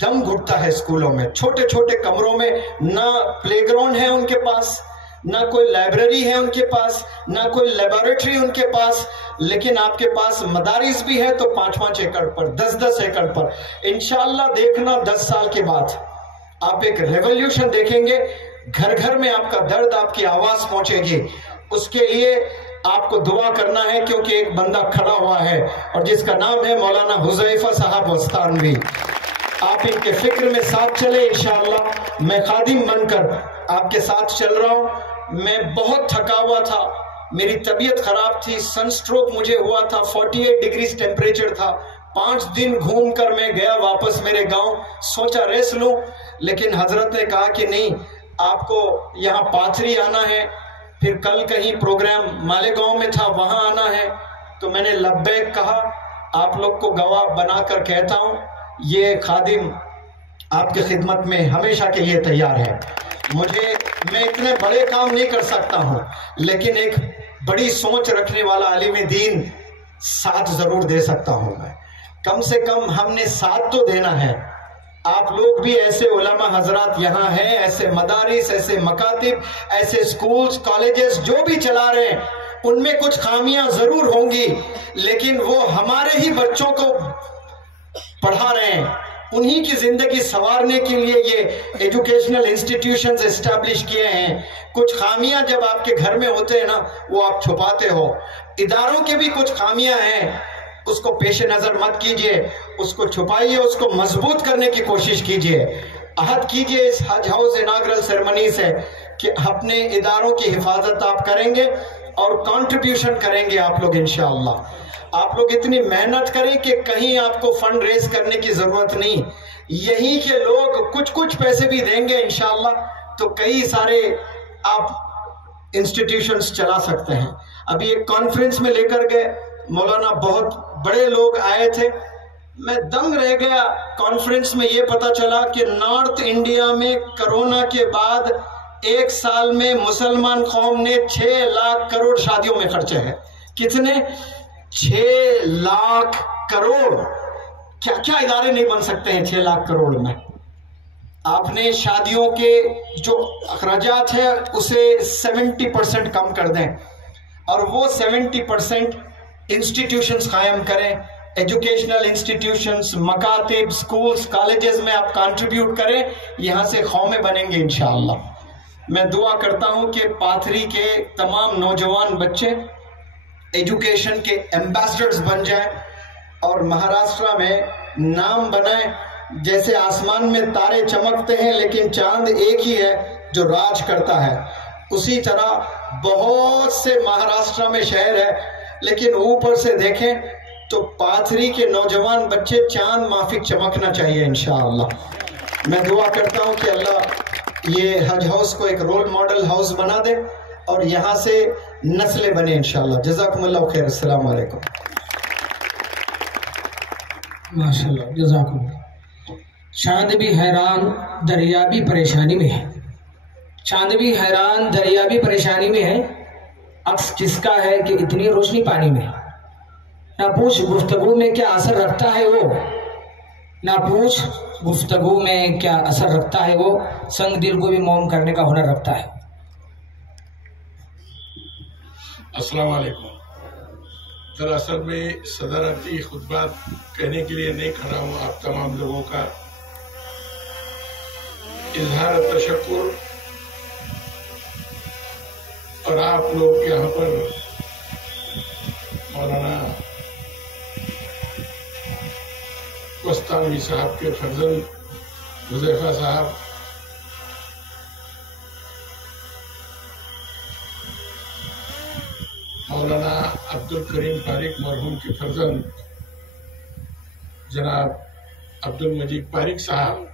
دم گھٹتا ہے، اسکولوں میں چھوٹے چھوٹے کمروں میں نہ پلے گراؤنڈ ہے ان کے پاس، نہ کوئی لائبریری ہے ان کے پاس، نہ کوئی لیبارٹری ان کے پاس، لیکن آپ کے پاس مدارس بھی ہے تو 5-5 ایکڑ پر، 10-10 ایکڑ پر۔ انشاءاللہ دیکھنا 10 سال کے بعد آپ ایک ریولیوشن دیکھیں گے، گھر گھر میں آپ کا درد، آپ کی آواز پہنچے گی۔ اس کے لیے آپ کو دعا کرنا ہے، کیونکہ ایک بندہ کھڑا ہوا ہے اور جس کا نام ہے مولانا حذیفہ صاحب وستانوی۔ آپ ان کے فکر میں ساتھ چلے انشاءاللہ۔ میں خادم بن کر آپ کے ساتھ چل رہا ہوں۔ میں بہت تھکا ہوا تھا، میری طبیعت خراب تھی، سن سٹروک مجھے ہوا تھا، 48 ڈگریز ٹیمپریچر تھا۔ 5 دن گھوم کر میں گیا واپس میرے گاؤں، سوچا ریس لوں، لیکن حضرت نے کہا کہ نہیں، آپ کو یہاں پاتھری آنا ہے، پھر کل کہیں پروگرام مالیگاؤں میں تھا وہاں آنا ہے۔ تو میں نے لبیک کہا، آپ لوگ کو گواہ بنا کر کہتا ہوں یہ خادم آپ کی خدمت میں ہمیشہ کے لیے تیار ہے۔ میں اتنے بڑے کام نہیں کر سکتا ہوں، لیکن ایک بڑی سوچ رکھنے والا عالم دین ساتھ ضرور دے سکتا ہوں میں۔ کم سے کم ہم نے ساتھ تو دینا ہے۔ آپ لوگ بھی ایسے علماء حضرات یہاں ہیں، ایسے مدارس، ایسے مکاتب، ایسے سکولز، کالجز جو بھی چلا رہے ہیں، ان میں کچھ خامیاں ضرور ہوں گی، لیکن وہ ہمارے ہی بچوں کو پڑھا رہے ہیں، انہی کی زندگی سنوارنے کے لیے یہ ایجوکیشنل انسٹیٹیوشنز اسٹیبلش کیے ہیں۔ کچھ خامیاں جب آپ کے گھر میں ہوتے ہیں نا، وہ آپ چھپاتے ہو۔ اداروں کے بھی کچھ خامیاں ہیں، اس کو پیش نظر مت کیجئے، اس کو چھپائیے، اس کو مضبوط کرنے کی کوشش کیجئے۔ عہد کیجئے اس حج ہاؤس اناگرل سیرمنی سے کہ اپنے اداروں کی حفاظت آپ کریں گے اور کنٹریبیوشن کریں گے آپ لوگ انشاءاللہ۔ آپ لوگ اتنی محنت کریں کہ کہیں آپ کو فنڈ ریز کرنے کی ضرورت نہیں، یہی کے لوگ کچھ پیسے بھی دیں گے انشاءاللہ، تو کئی سارے آپ انسٹیٹیوشنز چلا سکتے ہیں۔ ابھی ایک کانفرنس میں لے کر گئے مولانا، بہت بڑے لوگ آئے تھے، میں دنگ رہ گیا۔ کانفرنس میں یہ پتا چلا کہ نارتھ انڈیا میں کرونا کے بعد 1 سال میں مسلمان قوم نے 6 لاکھ کروڑ شادیوں میں خرچے ہیں۔ کتنے؟ 6 لاکھ کروڑ۔ کیا کیا ادارے نہیں بن سکتے ہیں 6 لاکھ کروڑ میں؟ آپ نے شادیوں کے جو اخراجات ہیں اسے 70% کم کر دیں، اور وہ 70% انسٹیٹیوشنز قائم کریں، ایجوکیشنل انسٹیٹیوشنز، مکاتب، سکولز، کالجز میں آپ کنٹریبیوٹ کریں، یہاں سے قومیں بنیں گے انشاءاللہ۔ میں دعا کرتا ہوں کہ پاتھری کے تمام نوجوان بچے ایجوکیشن کے ایمبیسڈرز بن جائیں اور مہاراشٹرا میں نام بنائیں۔ جیسے آسمان میں تارے چمکتے ہیں لیکن چاند ایک ہی ہے جو راج کرتا ہے، اسی طرح بہت سے مہاراشٹرا میں شہر ہے لیکن اوپر سے دیکھیں تو پاتھری کے نوجوان بچے چاند مافک چمکنا چاہیے انشاءاللہ۔ میں دعا کرتا ہوں کہ اللہ یہ حج ہاؤس کو ایک رول ماڈل ہاؤس بنا دے اور یہاں سے نسلیں بنے انشاءاللہ۔ جزاکم اللہ خیر، السلام علیکم۔ ماشاءاللہ، جزاکم اللہ۔ چاند بھی حیران دریا بھی پریشانی میں ہے، چاند بھی حیران دریا بھی پریشانی میں ہے، عکس کس کا ہے کہ اتنی روشنی پانی میں؟ نہ پوچھ گفتگو میں کیا اثر رکھتا ہے وہ، نہ پوچھ گفتگو میں کیا اثر رکھتا ہے وہ، سنگ دل کو بھی موم کرنے کا ہنر رکھتا ہے۔ السلام علیکم۔ دراصل میں صدارتی خطبات کہنے کے لیے نہیں کھڑا ہوں، آپ تمام لوگوں کا اظہار تشکر، اور آپ لوگ یہاں پر مولانا وسطانوی صاحب کے فرزند حذیفہ صاحب، مولانا عبدالکریم پاریک مرحوم کے فرزند جناب عبدالمجید پاریک صاحب،